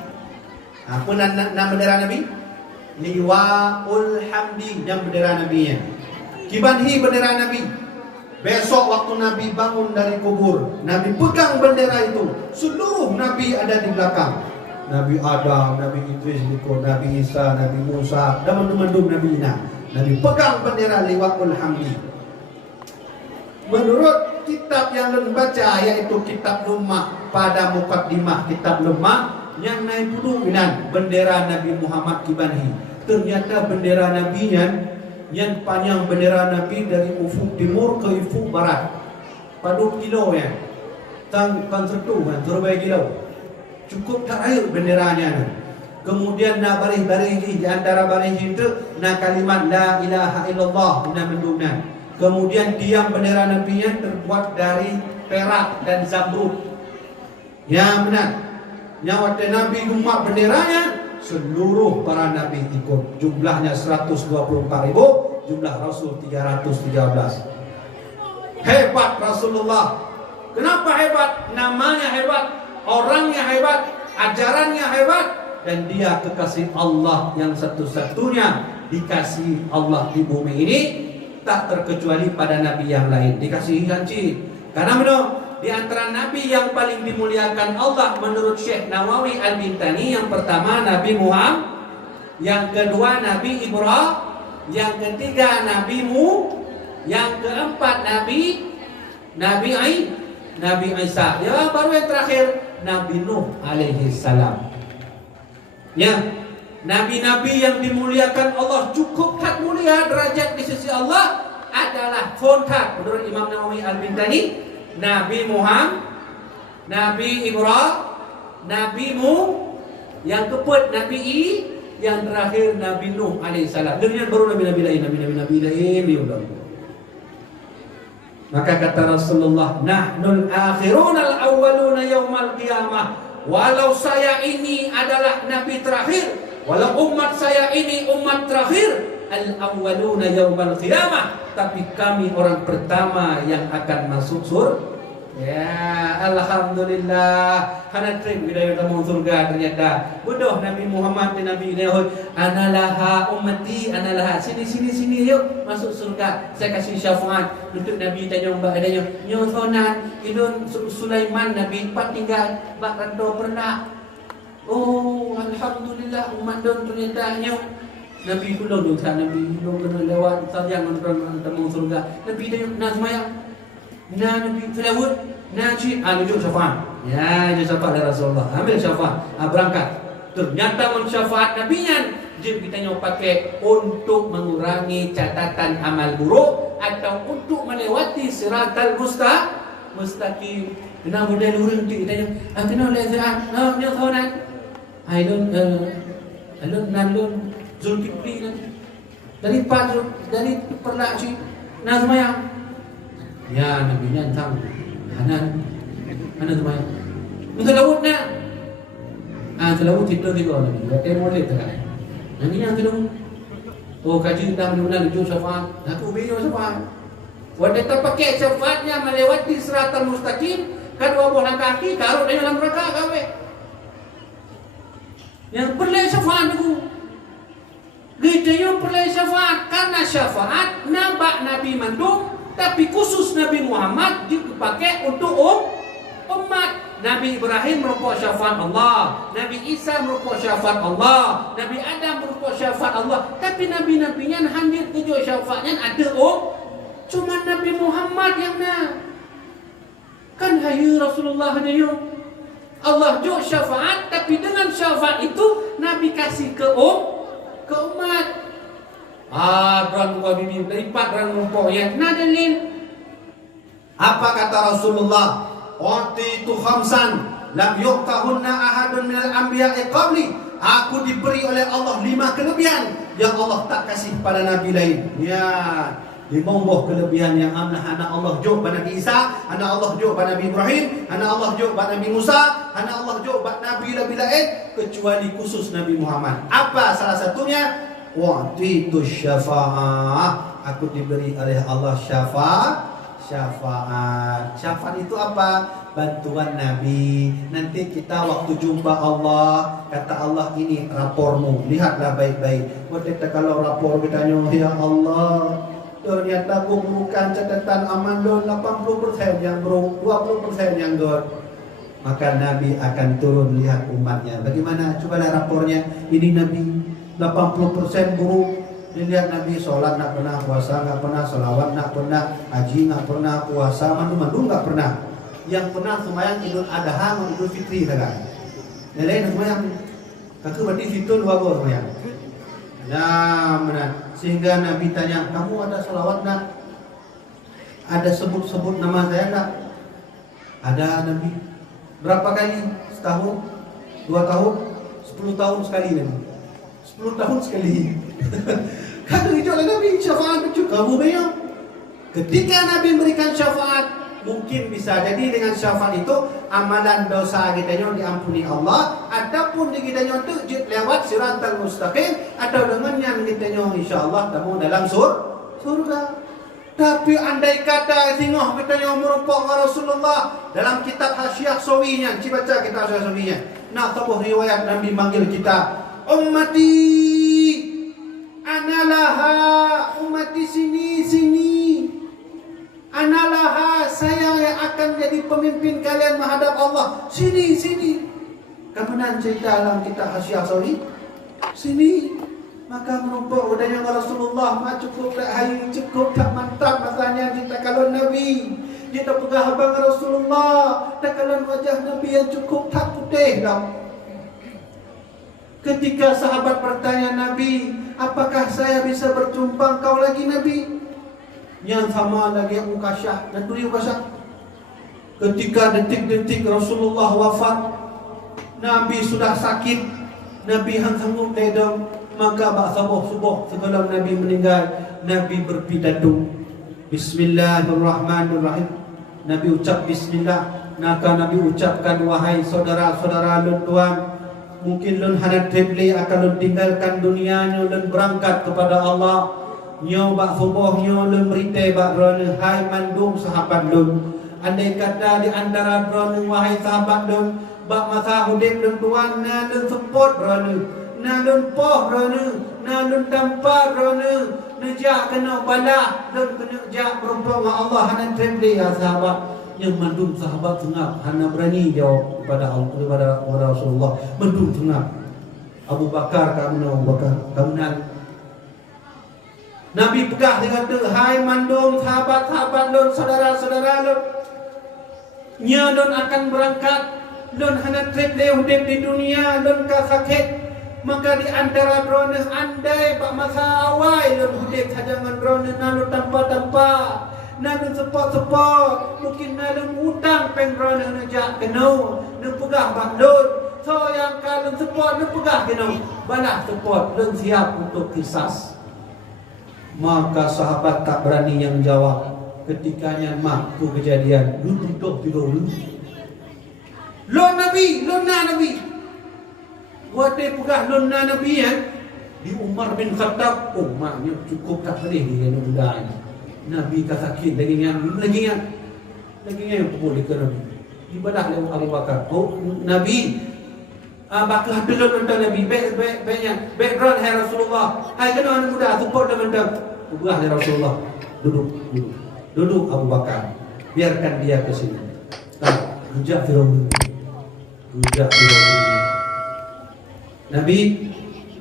Apa nama bendera Nabi? Liwaul Hamdi, yang bendera Nabi-nya. Kibanhi bendera Nabi. Besok waktu Nabi bangun dari kubur, Nabi pegang bendera itu. Seluruh Nabi ada di belakang. Nabi Adam, Nabi Idris, Nabi Isa, Nabi Musa, dan teman-teman Nabi Ina. Nabi pegang bendera Liwaul Hamdi. Menurut kitab yang membaca, yaitu kitab Lumah, pada mukaddimah kitab Lumah, yang naik puluhan bendera Nabi Muhammad kibanhi. Ternyata bendera Nabi yang panjang bendera Nabi dari ufuk timur ke ufuk barat. Padu kilo ya. Kan sertu kan terbaik kilo. Cukup tak air benderanya. Kemudian na baris-baris di antara baris itu na kalimat la ilaha illallah ina mendungna. Kemudian tiang bendera Nabi yang terbuat dari perak dan zamrud. Ya benar. Yang waktu Nabi umat benderanya, seluruh para Nabi ikut. Jumlahnya 124.000, jumlah Rasul 313. Hebat Rasulullah. Kenapa hebat? Namanya hebat, orangnya hebat, ajarannya hebat, dan dia kekasih Allah yang satu-satunya dikasih Allah di bumi ini, tak terkecuali pada Nabi yang lain. Dikasih ganci. Karena benar, di antara Nabi yang paling dimuliakan Allah menurut Syekh Nawawi Al-Bintani, yang pertama Nabi Muhammad, yang kedua Nabi Ibrahim, yang ketiga Nabi Mu, yang keempat Nabi Isa, ya baru yang terakhir Nabi Nuh alaihi salam. Ya, nabi-nabi yang dimuliakan Allah cukup tak mulia derajat di sisi Allah adalah fontat menurut Imam Nawawi Al-Bintani, Nabi Muhammad, Nabi Ibrahim, Nabi Mu, yang keempat Nabi I, yang terakhir Nabi Nuh alaihissalam. Demikian baru nabi-nabi lain. Maka kata Rasulullah, nahnul akhirun al-awwaluna yaumal qiyamah. Walau saya ini adalah nabi terakhir, walau umat saya ini umat terakhir, al-awwaluna yaumal qiyamah, tapi kami orang pertama yang akan masuk surga. Ya, alhamdulillah. Hana trip bila kita mau surga ternyata. Bodoh Nabi Muhammad dan Nabi Yahud. Analaha ummati, analaha. Sini yuk masuk surga. Saya kasih syafaat. Untuk Nabi tanya mbak adanya. Nyotonan idun Sulaiman Nabi empat tinggal bak rando pernah. Oh, alhamdulillah umat don ternyata nyo. Nabi kulon dosa Nabi kulon kena lewat sayang untuk mau surga. Nabi tanya nazmayang. Nabi Fir'aun, Najib, nunjuk syafaat. Ya, itu syafaat dari Rasulullah. Ambil syafaat, berangkat. Ternyata mensyafaat Nabinya, jadi kita nyoba pakai untuk mengurangi catatan amal buruk atau untuk melewati siratal mustaqim. Kenapa model urang tu kita nyoba? Kenapa lezat? Nyo kawan. Alun nalun Zulkifli dari perlak si Nazmayang. Ya Nabi nya entang hanan semaya minta lawut na telawut itu juga Nabi kata molek tak Nabi nya telawut oh kaji dah benar itu syafaat aku beliau syafaat wanda tak pakai syafaatnya melewati siratal mustaqim kedua buah kaki taruh dalam neraka kawe yang perlu syafaat itu kita yang perlu syafaat karena syafaat nabak Nabi mandung. Tapi khusus Nabi Muhammad dipakai untuk umat. Nabi Ibrahim merupakan syafaat Allah, Nabi Isa merupakan syafaat Allah, Nabi Adam merupakan syafaat Allah. Tapi nabi-nabinya hadir tujuh syafaatnya ada cuma Nabi Muhammad yang kan hayu Rasulullah dia. Allah juga syafaat, tapi dengan syafaat itu Nabi kasih ke umat. Dran wa bibi lipat dran rupohnya. Nah dalil. Apa kata Rasulullah? Utitu khamsan lam yuqtahunna ahadun minal anbiya'i qabli. Aku diberi oleh Allah 5 kelebihan yang Allah tak kasih pada nabi lain. Ya, 5 buah kelebihan yang anak Allah jauh pada Nabi Isa, anak Allah jauh pada Nabi Ibrahim, anak Allah jauh pada Nabi Musa, anak Allah jauh pada nabi lain kecuali khusus Nabi Muhammad. Apa salah satunya? Wa'titu syafa'ah. Aku diberi oleh Allah syafaat. Syafaat itu apa? Bantuan Nabi. Nanti kita waktu jumpa Allah, kata Allah, ini rapormu, lihatlah baik-baik. Kita kalau rapor kita ya Allah, ternyata bukan catatan aman don 80% yang buruk, 20% yang good. Maka Nabi akan turun lihat umatnya. Bagaimana? Cobalah rapornya. Ini Nabi 80% buruk. Dilihat Nabi sholat nak pernah, puasa nggak pernah, sholawat nak pernah, haji nggak pernah, puasa mandu nggak pernah. Yang pernah sembahyang Idul Adha dan Idul Fitri saja. Yang lain sembahyang kakek berarti fitur 2 gol sembahyang. Nah, benar. Sehingga Nabi tanya, kamu ada sholawat nak? Ada sebut-sebut nama saya nak? Ada Nabi. Berapa kali? Setahun? 2 tahun? 10 tahun sekali Nabi. 10 tahun sekali. Kata itu oleh Nabi, syafaat itu kamu bayar. Ketika Nabi memberikan syafaat, mungkin bisa jadi dengan syafaat itu amalan dosa kita yang diampuni Allah, ataupun kita yang itu lewat siratal mustaqim, atau dengan yang kita yang insyaallah temu dalam surga. Tapi andai kata tengok kita yang merupakan Rasulullah dalam kitab Hasyiah Sawinya, baca kitab Hasyiah Sawinya. Nah, tahu riwayat Nabi manggil kita, ummati analaha, umati sini, analaha, saya yang akan jadi pemimpin kalian menghadap Allah. Sini. Kemudian cerita dalam kita Hasyiah Sawi, sini. Maka menumpuk udahnya Rasulullah, cukup tak hayu, cukup tak mantap. Masanya kita kalau Nabi, kita pegang abang Rasulullah, tak kalau wajah Nabi yang cukup tak putih dah. Ketika sahabat bertanya Nabi, apakah saya bisa berjumpa kau lagi Nabi? Yang sama lagi Ukasyah dan Turi Ukasyah. Ketika detik-detik Rasulullah wafat, Nabi sudah sakit, Nabi hang sanggup ledong, maka bak subuh sebelum Nabi meninggal, Nabi berpidato. Bismillahirrahmanirrahim. Nabi ucap bismillah. Maka Nabi ucapkan, wahai saudara-saudara tuan, mungkin lun hanat tebli akan lun tinggalkan dunianya, lun berangkat kepada Allah. Nyo bak subuh nyo lun berite bak rona, hai mandung sahabat lun. Andai kata di antara rona, wahai sahabat lun, bak masa hudip lun tuan, na lun support rona, na lun poh rona, na lun tampar rona, nejak kena bala, lun kena jak berumpama Allah hanat tebli ya sahabat. Yang mandum sahabat tengah, hana berani jawab kepada Rasulullah. Mandum tengah. Abu Bakar kamu Nabi pegah dengan tu, hai mandum sahabat-sahabat lun, saudara-saudara lun, nya lun akan berangkat, lun hana trip hudip di dunia, lun ka sakit. Maka di antara drone andai pak masa awal lun hudip saja dengan drone nalu tanpa nalun sepot, mungkin nalun utang pengrona nejak kenau, nepegah bak lun. So yang kalun sepot nepegah kenau, balah sepot lun siap untuk kisas. Maka sahabat tak berani yang jawab. Ketikanya makku kejadian, lun duduk dulu. Lun Nabi, buat dia pegah lun Nabi di Umar bin Khattab, maknya cukup tak boleh dia muda ini. Nabi tak sakit lagi yang boleh ke Nabi. Ibadah oleh Abu Bakar. Oh Nabi, bakal dulu tentang Nabi. Background hai Rasulullah. Hai kena anak muda support dia mentang. Ubah hai Rasulullah. Duduk Abu Bakar. Biarkan dia ke sini. Hujak Firaun. Nabi,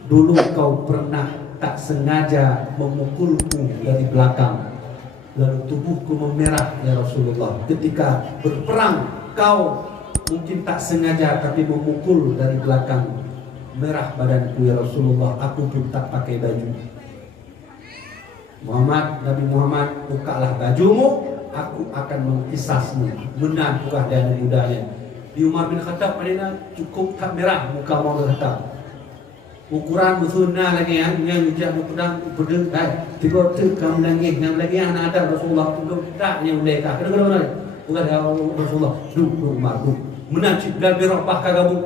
dulu kau pernah tak sengaja memukulku dari belakang. Lalu tubuhku memerah ya Rasulullah. Ketika berperang kau mungkin tak sengaja tapi memukul dari belakang. Merah badanku ya Rasulullah. Aku pun tak pakai baju. Nabi Muhammad, bukalah bajumu, aku akan mengkisasmu. Benar bukan dan mudanya. Di Umar bin Khattab Madinah cukup tak merah muka Umar bin Khattab. Ukuran sunnah lagi yang jauh pedang pedang tiba kamu lagi yang lagi yang ada Rasulullah untuk tak yang mereka kena bukan Rasulullah duduk Umar duduk menacib dan birabah kagabu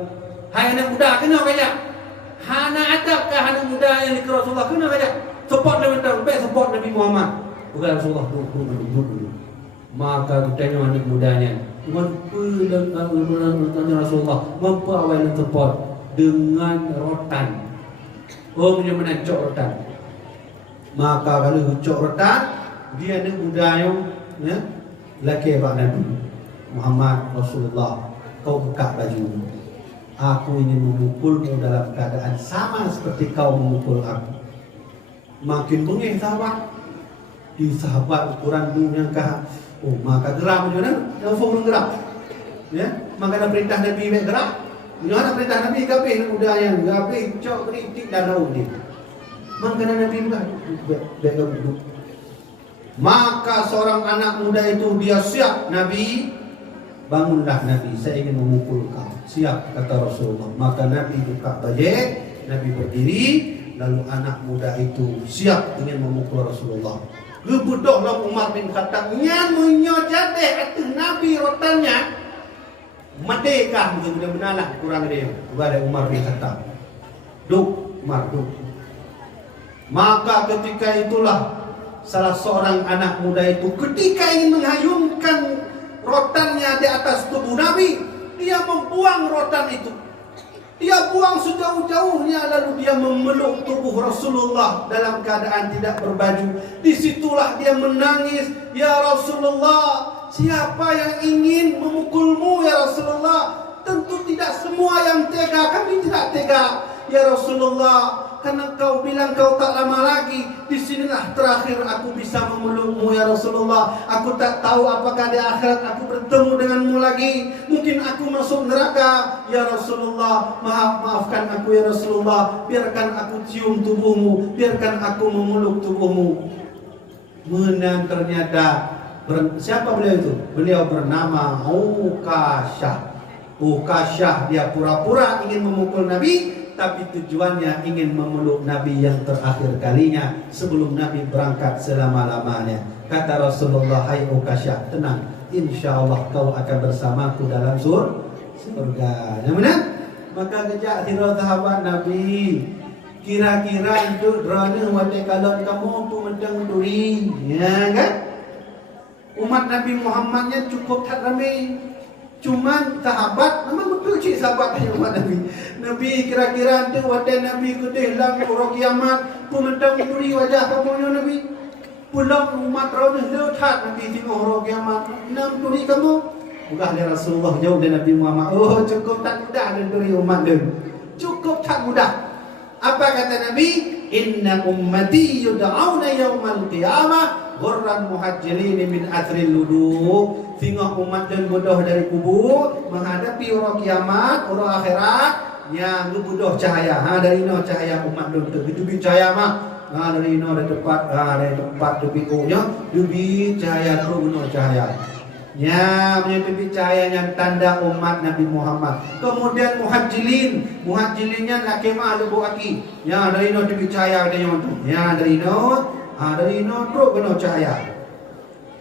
hai anak muda kena kaya hana adab kah anak muda yang di Rasulullah kena kaya support Nabi Muhammad support Nabi Muhammad bukan Rasulullah duduk maka ditanya anak mudanya tanya Rasulullah membawa yang support dengan rotan. Oh punya cok rotan. Maka kalau cok rotan, dia ada budaya ya, laki Pak Nabi Muhammad Rasulullah, kau buka baju. Aku ingin memukulmu dalam keadaan sama seperti kau memukul aku. Makin bengih sahabat. Di sahabat ukuran dunia kah? Oh maka geram macam mana? Langsung geram. Ya, maka ada perintah Nabi geram. Mana perintah Nabi kabeh muda yang kabeh cok kritik dan raut dia. Maka Nabi bukan duduk. Maka seorang anak muda itu dia siap, Nabi bangunlah Nabi, saya ingin memukul kau. Siap kata Rasulullah. Maka Nabi buka baju, Nabi berdiri, lalu anak muda itu siap ingin memukul Rasulullah. Gebudohlah Umar bin Khattab nyamunya jadeh atuh Nabi rotannya. Merdeka benar-benar lah kurang dia kepada Umar bin Khattab. Duk Umar duk. Maka ketika itulah salah seorang anak muda itu ketika ingin menghayunkan rotannya di atas tubuh Nabi, dia membuang rotan itu. Dia buang sejauh-jauhnya lalu dia memeluk tubuh Rasulullah dalam keadaan tidak berbaju. Disitulah dia menangis, ya Rasulullah, siapa yang ingin memukulmu ya Rasulullah? Tentu tidak semua yang tega, kami tidak tega ya Rasulullah. Karena kau bilang kau tak lama lagi, disinilah terakhir aku bisa memelukmu ya Rasulullah. Aku tak tahu apakah di akhirat aku bertemu denganmu lagi. Mungkin aku masuk neraka ya Rasulullah. Maafkan aku ya Rasulullah. Biarkan aku cium tubuhmu, biarkan aku memeluk tubuhmu. Menang ternyata siapa beliau itu? Beliau bernama Ukasyah. Ukasyah dia pura-pura ingin memukul Nabi, tapi tujuannya ingin memeluk Nabi yang terakhir kalinya sebelum Nabi berangkat selama-lamanya. Kata Rasulullah, hai Ukasyah, tenang, insyaAllah kau akan bersamaku dalam surga. Yang mana? Maka kejak tirah sahabat Nabi, kira-kira itu drone wate kalon kamu tu mendang duri, ya kan? Umat Nabi Muhammadnya cukup tak ramai. Cuman sahabat, memang betul cik sahabat umat Nabi. Nabi kira-kira ada wadah Nabi kedih lang orang kiamat, pementang duri wajah kamu Nabi. Pulang umat rawdah leuthat Nabi tengok orang kiamat. Nam duri kamu? Bukan dia Rasulullah jauh dari Nabi Muhammad. Oh cukup tak mudah dan duri umat dia. Cukup tak mudah. Apa kata Nabi? Inna ummati yud'auna yawmal qiyamah ghurran muhajjalin min athril wudu. Tengok umat dan bodoh dari kubur menghadapi orang kiamat, orang akhirat yang bodoh cahaya. Dari no cahaya umat dan itu cahaya mah. Dari no dari tempat debikunya, dubi cahaya tu no cahaya. Ya, menyutupi cahayanya tanda umat Nabi Muhammad. Kemudian muhajilinnya laki mah lebu aki. Ya, dari no dubi cahaya ada yang tu. Ya, dari no tu no cahaya.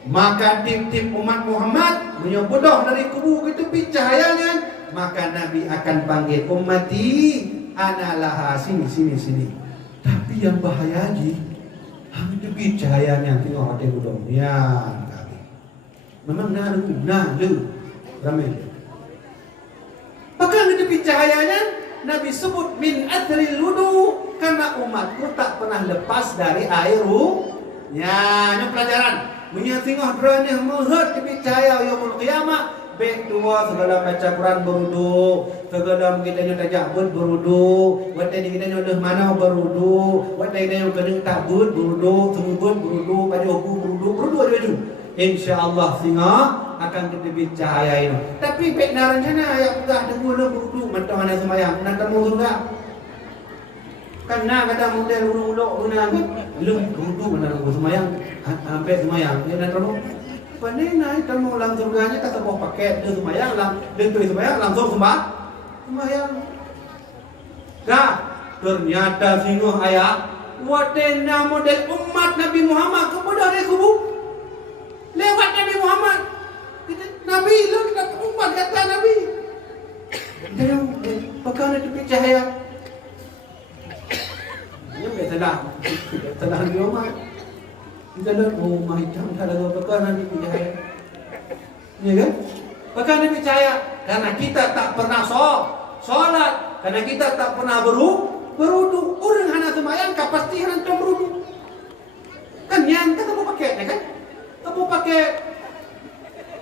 Maka tip-tip umat Muhammad bodoh dari kubu ke tepi cahayanya, maka Nabi akan panggil ummati analaha sini. Tapi yang bahaya haji hanya tepi cahayanya tengok hati bodoh. Ya Nabi. Memang nalu ramai. Maka di tepi cahayanya Nabi sebut min athril wudu karena umatku tak pernah lepas dari air ya, ini pelajaran. Menyatengah berani melihat tepi cahaya yaumul qiyamah. Baik dua segala baca Quran berudu, segala kita nyata jabut berudu, wadah kita nyata mana berudu, wadah kita nyata kena takbut berudu, semubut berudu, pada hukum berudu ada baju. InsyaAllah singa akan terbit cahaya ini. Tapi baik naranjana ayat udah dengar berudu, mata mana semayang, nak temu surga. Karena kadang model ulok-ulok guna kan. Belum kudu mana nunggu semayang, sampai semayang. Dia nak tolong. Panena kita mau lang surganya kata bawa paket dia semayang lang, dia tu semayang langsung semayang. Kah ternyata singguh ayah wadena model umat Nabi Muhammad kepada dia kubu lewat Nabi Muhammad. Nabi lu kita umat kata Nabi. Dia pakai tepi cahaya. Dia betul di rumah. Kita lihat rumah hitam ada pakai Nabi cahaya. Ya kan? Pakai Nabi cahaya karena kita tak pernah solat, karena kita tak pernah berudu. Orang hanya semayang pasti hantam berudu. Kan yang kata mau pakai, kan? Tak mau pakai.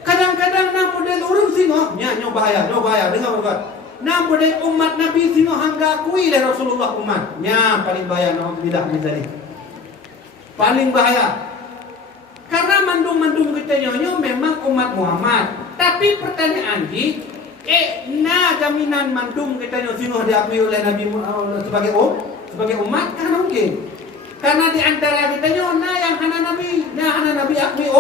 Kadang-kadang nak model orang singo, nyo bahaya dengar bukan? Nak model umat Nabi singo hangga akui oleh Rasulullah umat. Nya paling bahaya nak bidah misalnya. Paling bahaya. Karena mandum-mandum kita nyo memang umat Muhammad. Tapi pertanyaan na jaminan mandum kita nyo singo diakui oleh Nabi sebagai umat kan mungkin. Karena di antara kita nyo yang hana Nabi akui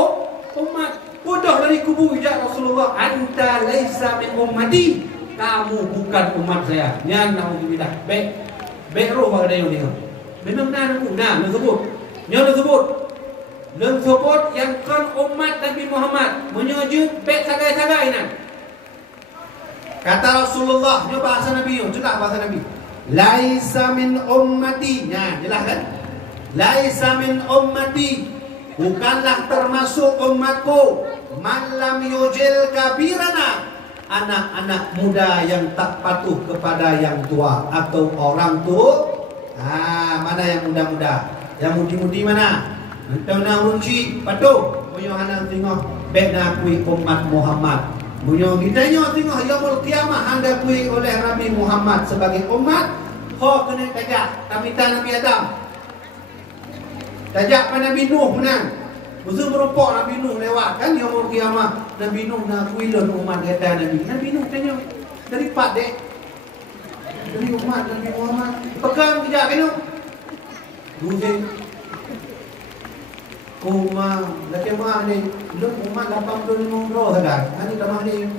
umat. Bodoh dari kubu ijak Rasulullah, anta laisa min ummati, kamu bukan umat saya. Nyan naudzubillah. Baik roh pada dia ni. Memang nak sebut yang kan umat Nabi Muhammad menyujud baik sagai-sagai nan. Kata Rasulullah, ni bahasa Nabi, jelas bahasa Nabi. Laisa min ummati. Nah, jelas kan? Laisa min ummati, bukanlah termasuk umatku. Man lam yujil kabirana, anak-anak muda yang tak patuh kepada yang tua atau orang tua. Mana yang muda-muda? Yang mudi-mudi mana? Entah nak runci patuh. Punya anak tengok beda kui umat Muhammad. Punya kita tengok yaumul kiamah hangga kui oleh Nabi Muhammad sebagai umat. Kau kena tajak tamita Nabi Adam. Tajak pada Nabi Nuh menang. Musuh merupak Nabi Nuh lewat kan yaumul kiamah. Nabi Nuh nak kuilun umat kata Nabi Nuh tanya dari pak dek. Dari umat Nabi Muhammad. Pegang kejap kan tu. Buzik. Laki mah ni belum umat 85 orang saja. Ani tamah ni.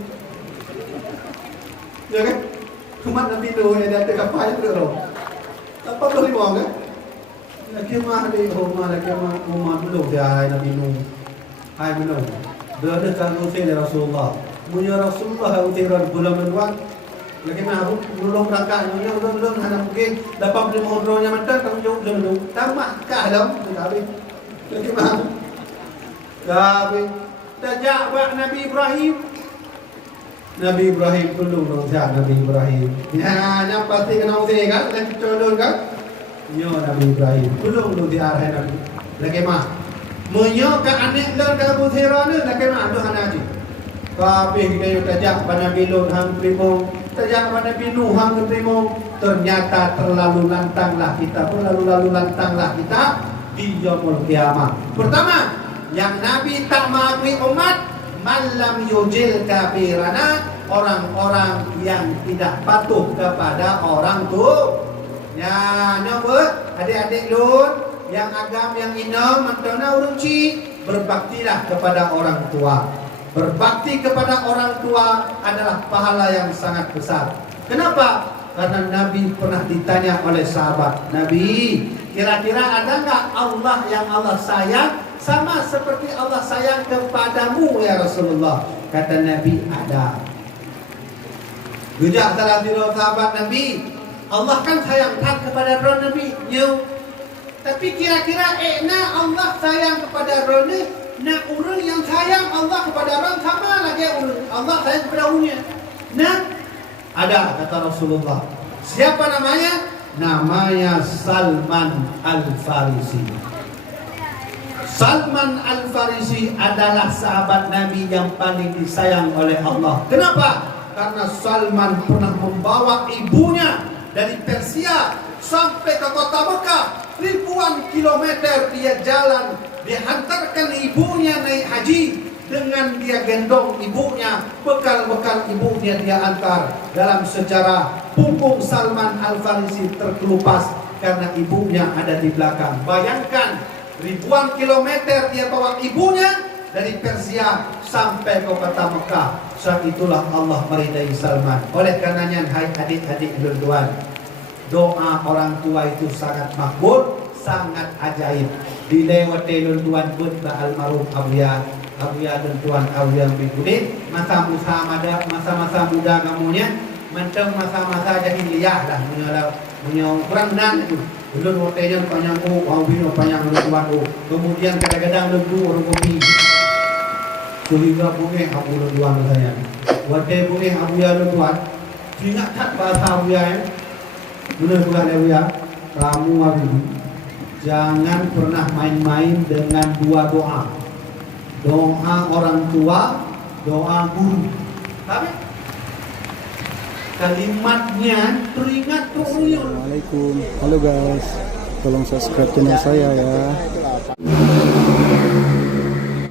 Ya kan? Umat Nabi Nuh yang ada kapal yang berapa? 85 kan? Laki mah ni laki mah umat dulu dia hai Nabi Nuh. Hai Nuh. Berada kan usia Rasulullah. Punya Rasulullah utiran bulan menduan. Lagi mah belum berangkat belum hanya mungkin 85 orang yang mentang tanggung jawab dulu. Tamat kah dalam habis. Lagi mah habis. Tajak buat Nabi Ibrahim. Nabi Ibrahim perlu berusaha Nabi Ibrahim. Ya, pasti kena usia kan? Dan colon kan? Nyo Nabi Ibrahim belum diarahin Nabi. Lagi mah menyo ke anak dan ke Abu Hurairah ni lagi mah aduh anak haji. Tapi kita yo tajak pada Nabi Lut hang terima, tajak pada Nabi Nuh hang terima, ternyata terlalu lantanglah kita di yaumul kiamah. Pertama, yang Nabi tak mengakui umat, malam yujil kabirana, orang-orang yang tidak patuh kepada orang tua. Ya, nombor adik-adik Lut yang agam yang inam mentona urunci, berbaktilah kepada orang tua. Berbakti kepada orang tua adalah pahala yang sangat besar. Kenapa? Karena Nabi pernah ditanya oleh sahabat Nabi, kira-kira ada enggak Allah yang Allah sayang sama seperti Allah sayang kepadamu ya Rasulullah? Kata Nabi, ada. Gejak salah satu sahabat Nabi, Allah kan sayangkan kepada roh Nabi. Tapi kira-kira Allah sayang kepada roh ni, nak orang yang sayang Allah kepada orang sama lagi Allah sayang kepada orangnya. Nah, ada kata Rasulullah. Siapa namanya? Namanya Salman Al-Farisi. Salman Al-Farisi adalah sahabat Nabi yang paling disayang oleh Allah. Kenapa? Karena Salman pernah membawa ibunya dari Persia sampai ke kota Mekah. Ribuan kilometer dia jalan, dia hantarkan ibunya naik haji, dengan dia gendong ibunya, bekal-bekal ibunya dia antar. Dalam sejarah, punggung Salman Al-Farisi terkelupas karena ibunya ada di belakang. Bayangkan ribuan kilometer dia bawa ibunya dari Persia sampai ke kota Mekah. Saat itulah Allah meridai Salman. Oleh karenanya, hai adik-adik tuan, doa orang tua itu sangat makbul, sangat ajaib. Dilewati tuan pun almarhum Abuya tuan Abuya bin Kudin, masa-masa muda kamunya, macam masa-masa jahiliyah lah, punya kurang dan itu. Ulun waktunya panjang Abuya panjang tuan. Kemudian kadang-kadang lebih orang kopi. Sehingga boleh Abu Tuan saya. Waktu boleh Abu Tuan, ingat tak bahasa Abu ya? Benar bukan Abu ya? Kamu Abu, jangan pernah main-main dengan dua doa. Doa orang tua, doa guru. Tapi kalimatnya teringat tuyul. Assalamualaikum. Halo guys, tolong subscribe channel saya ya.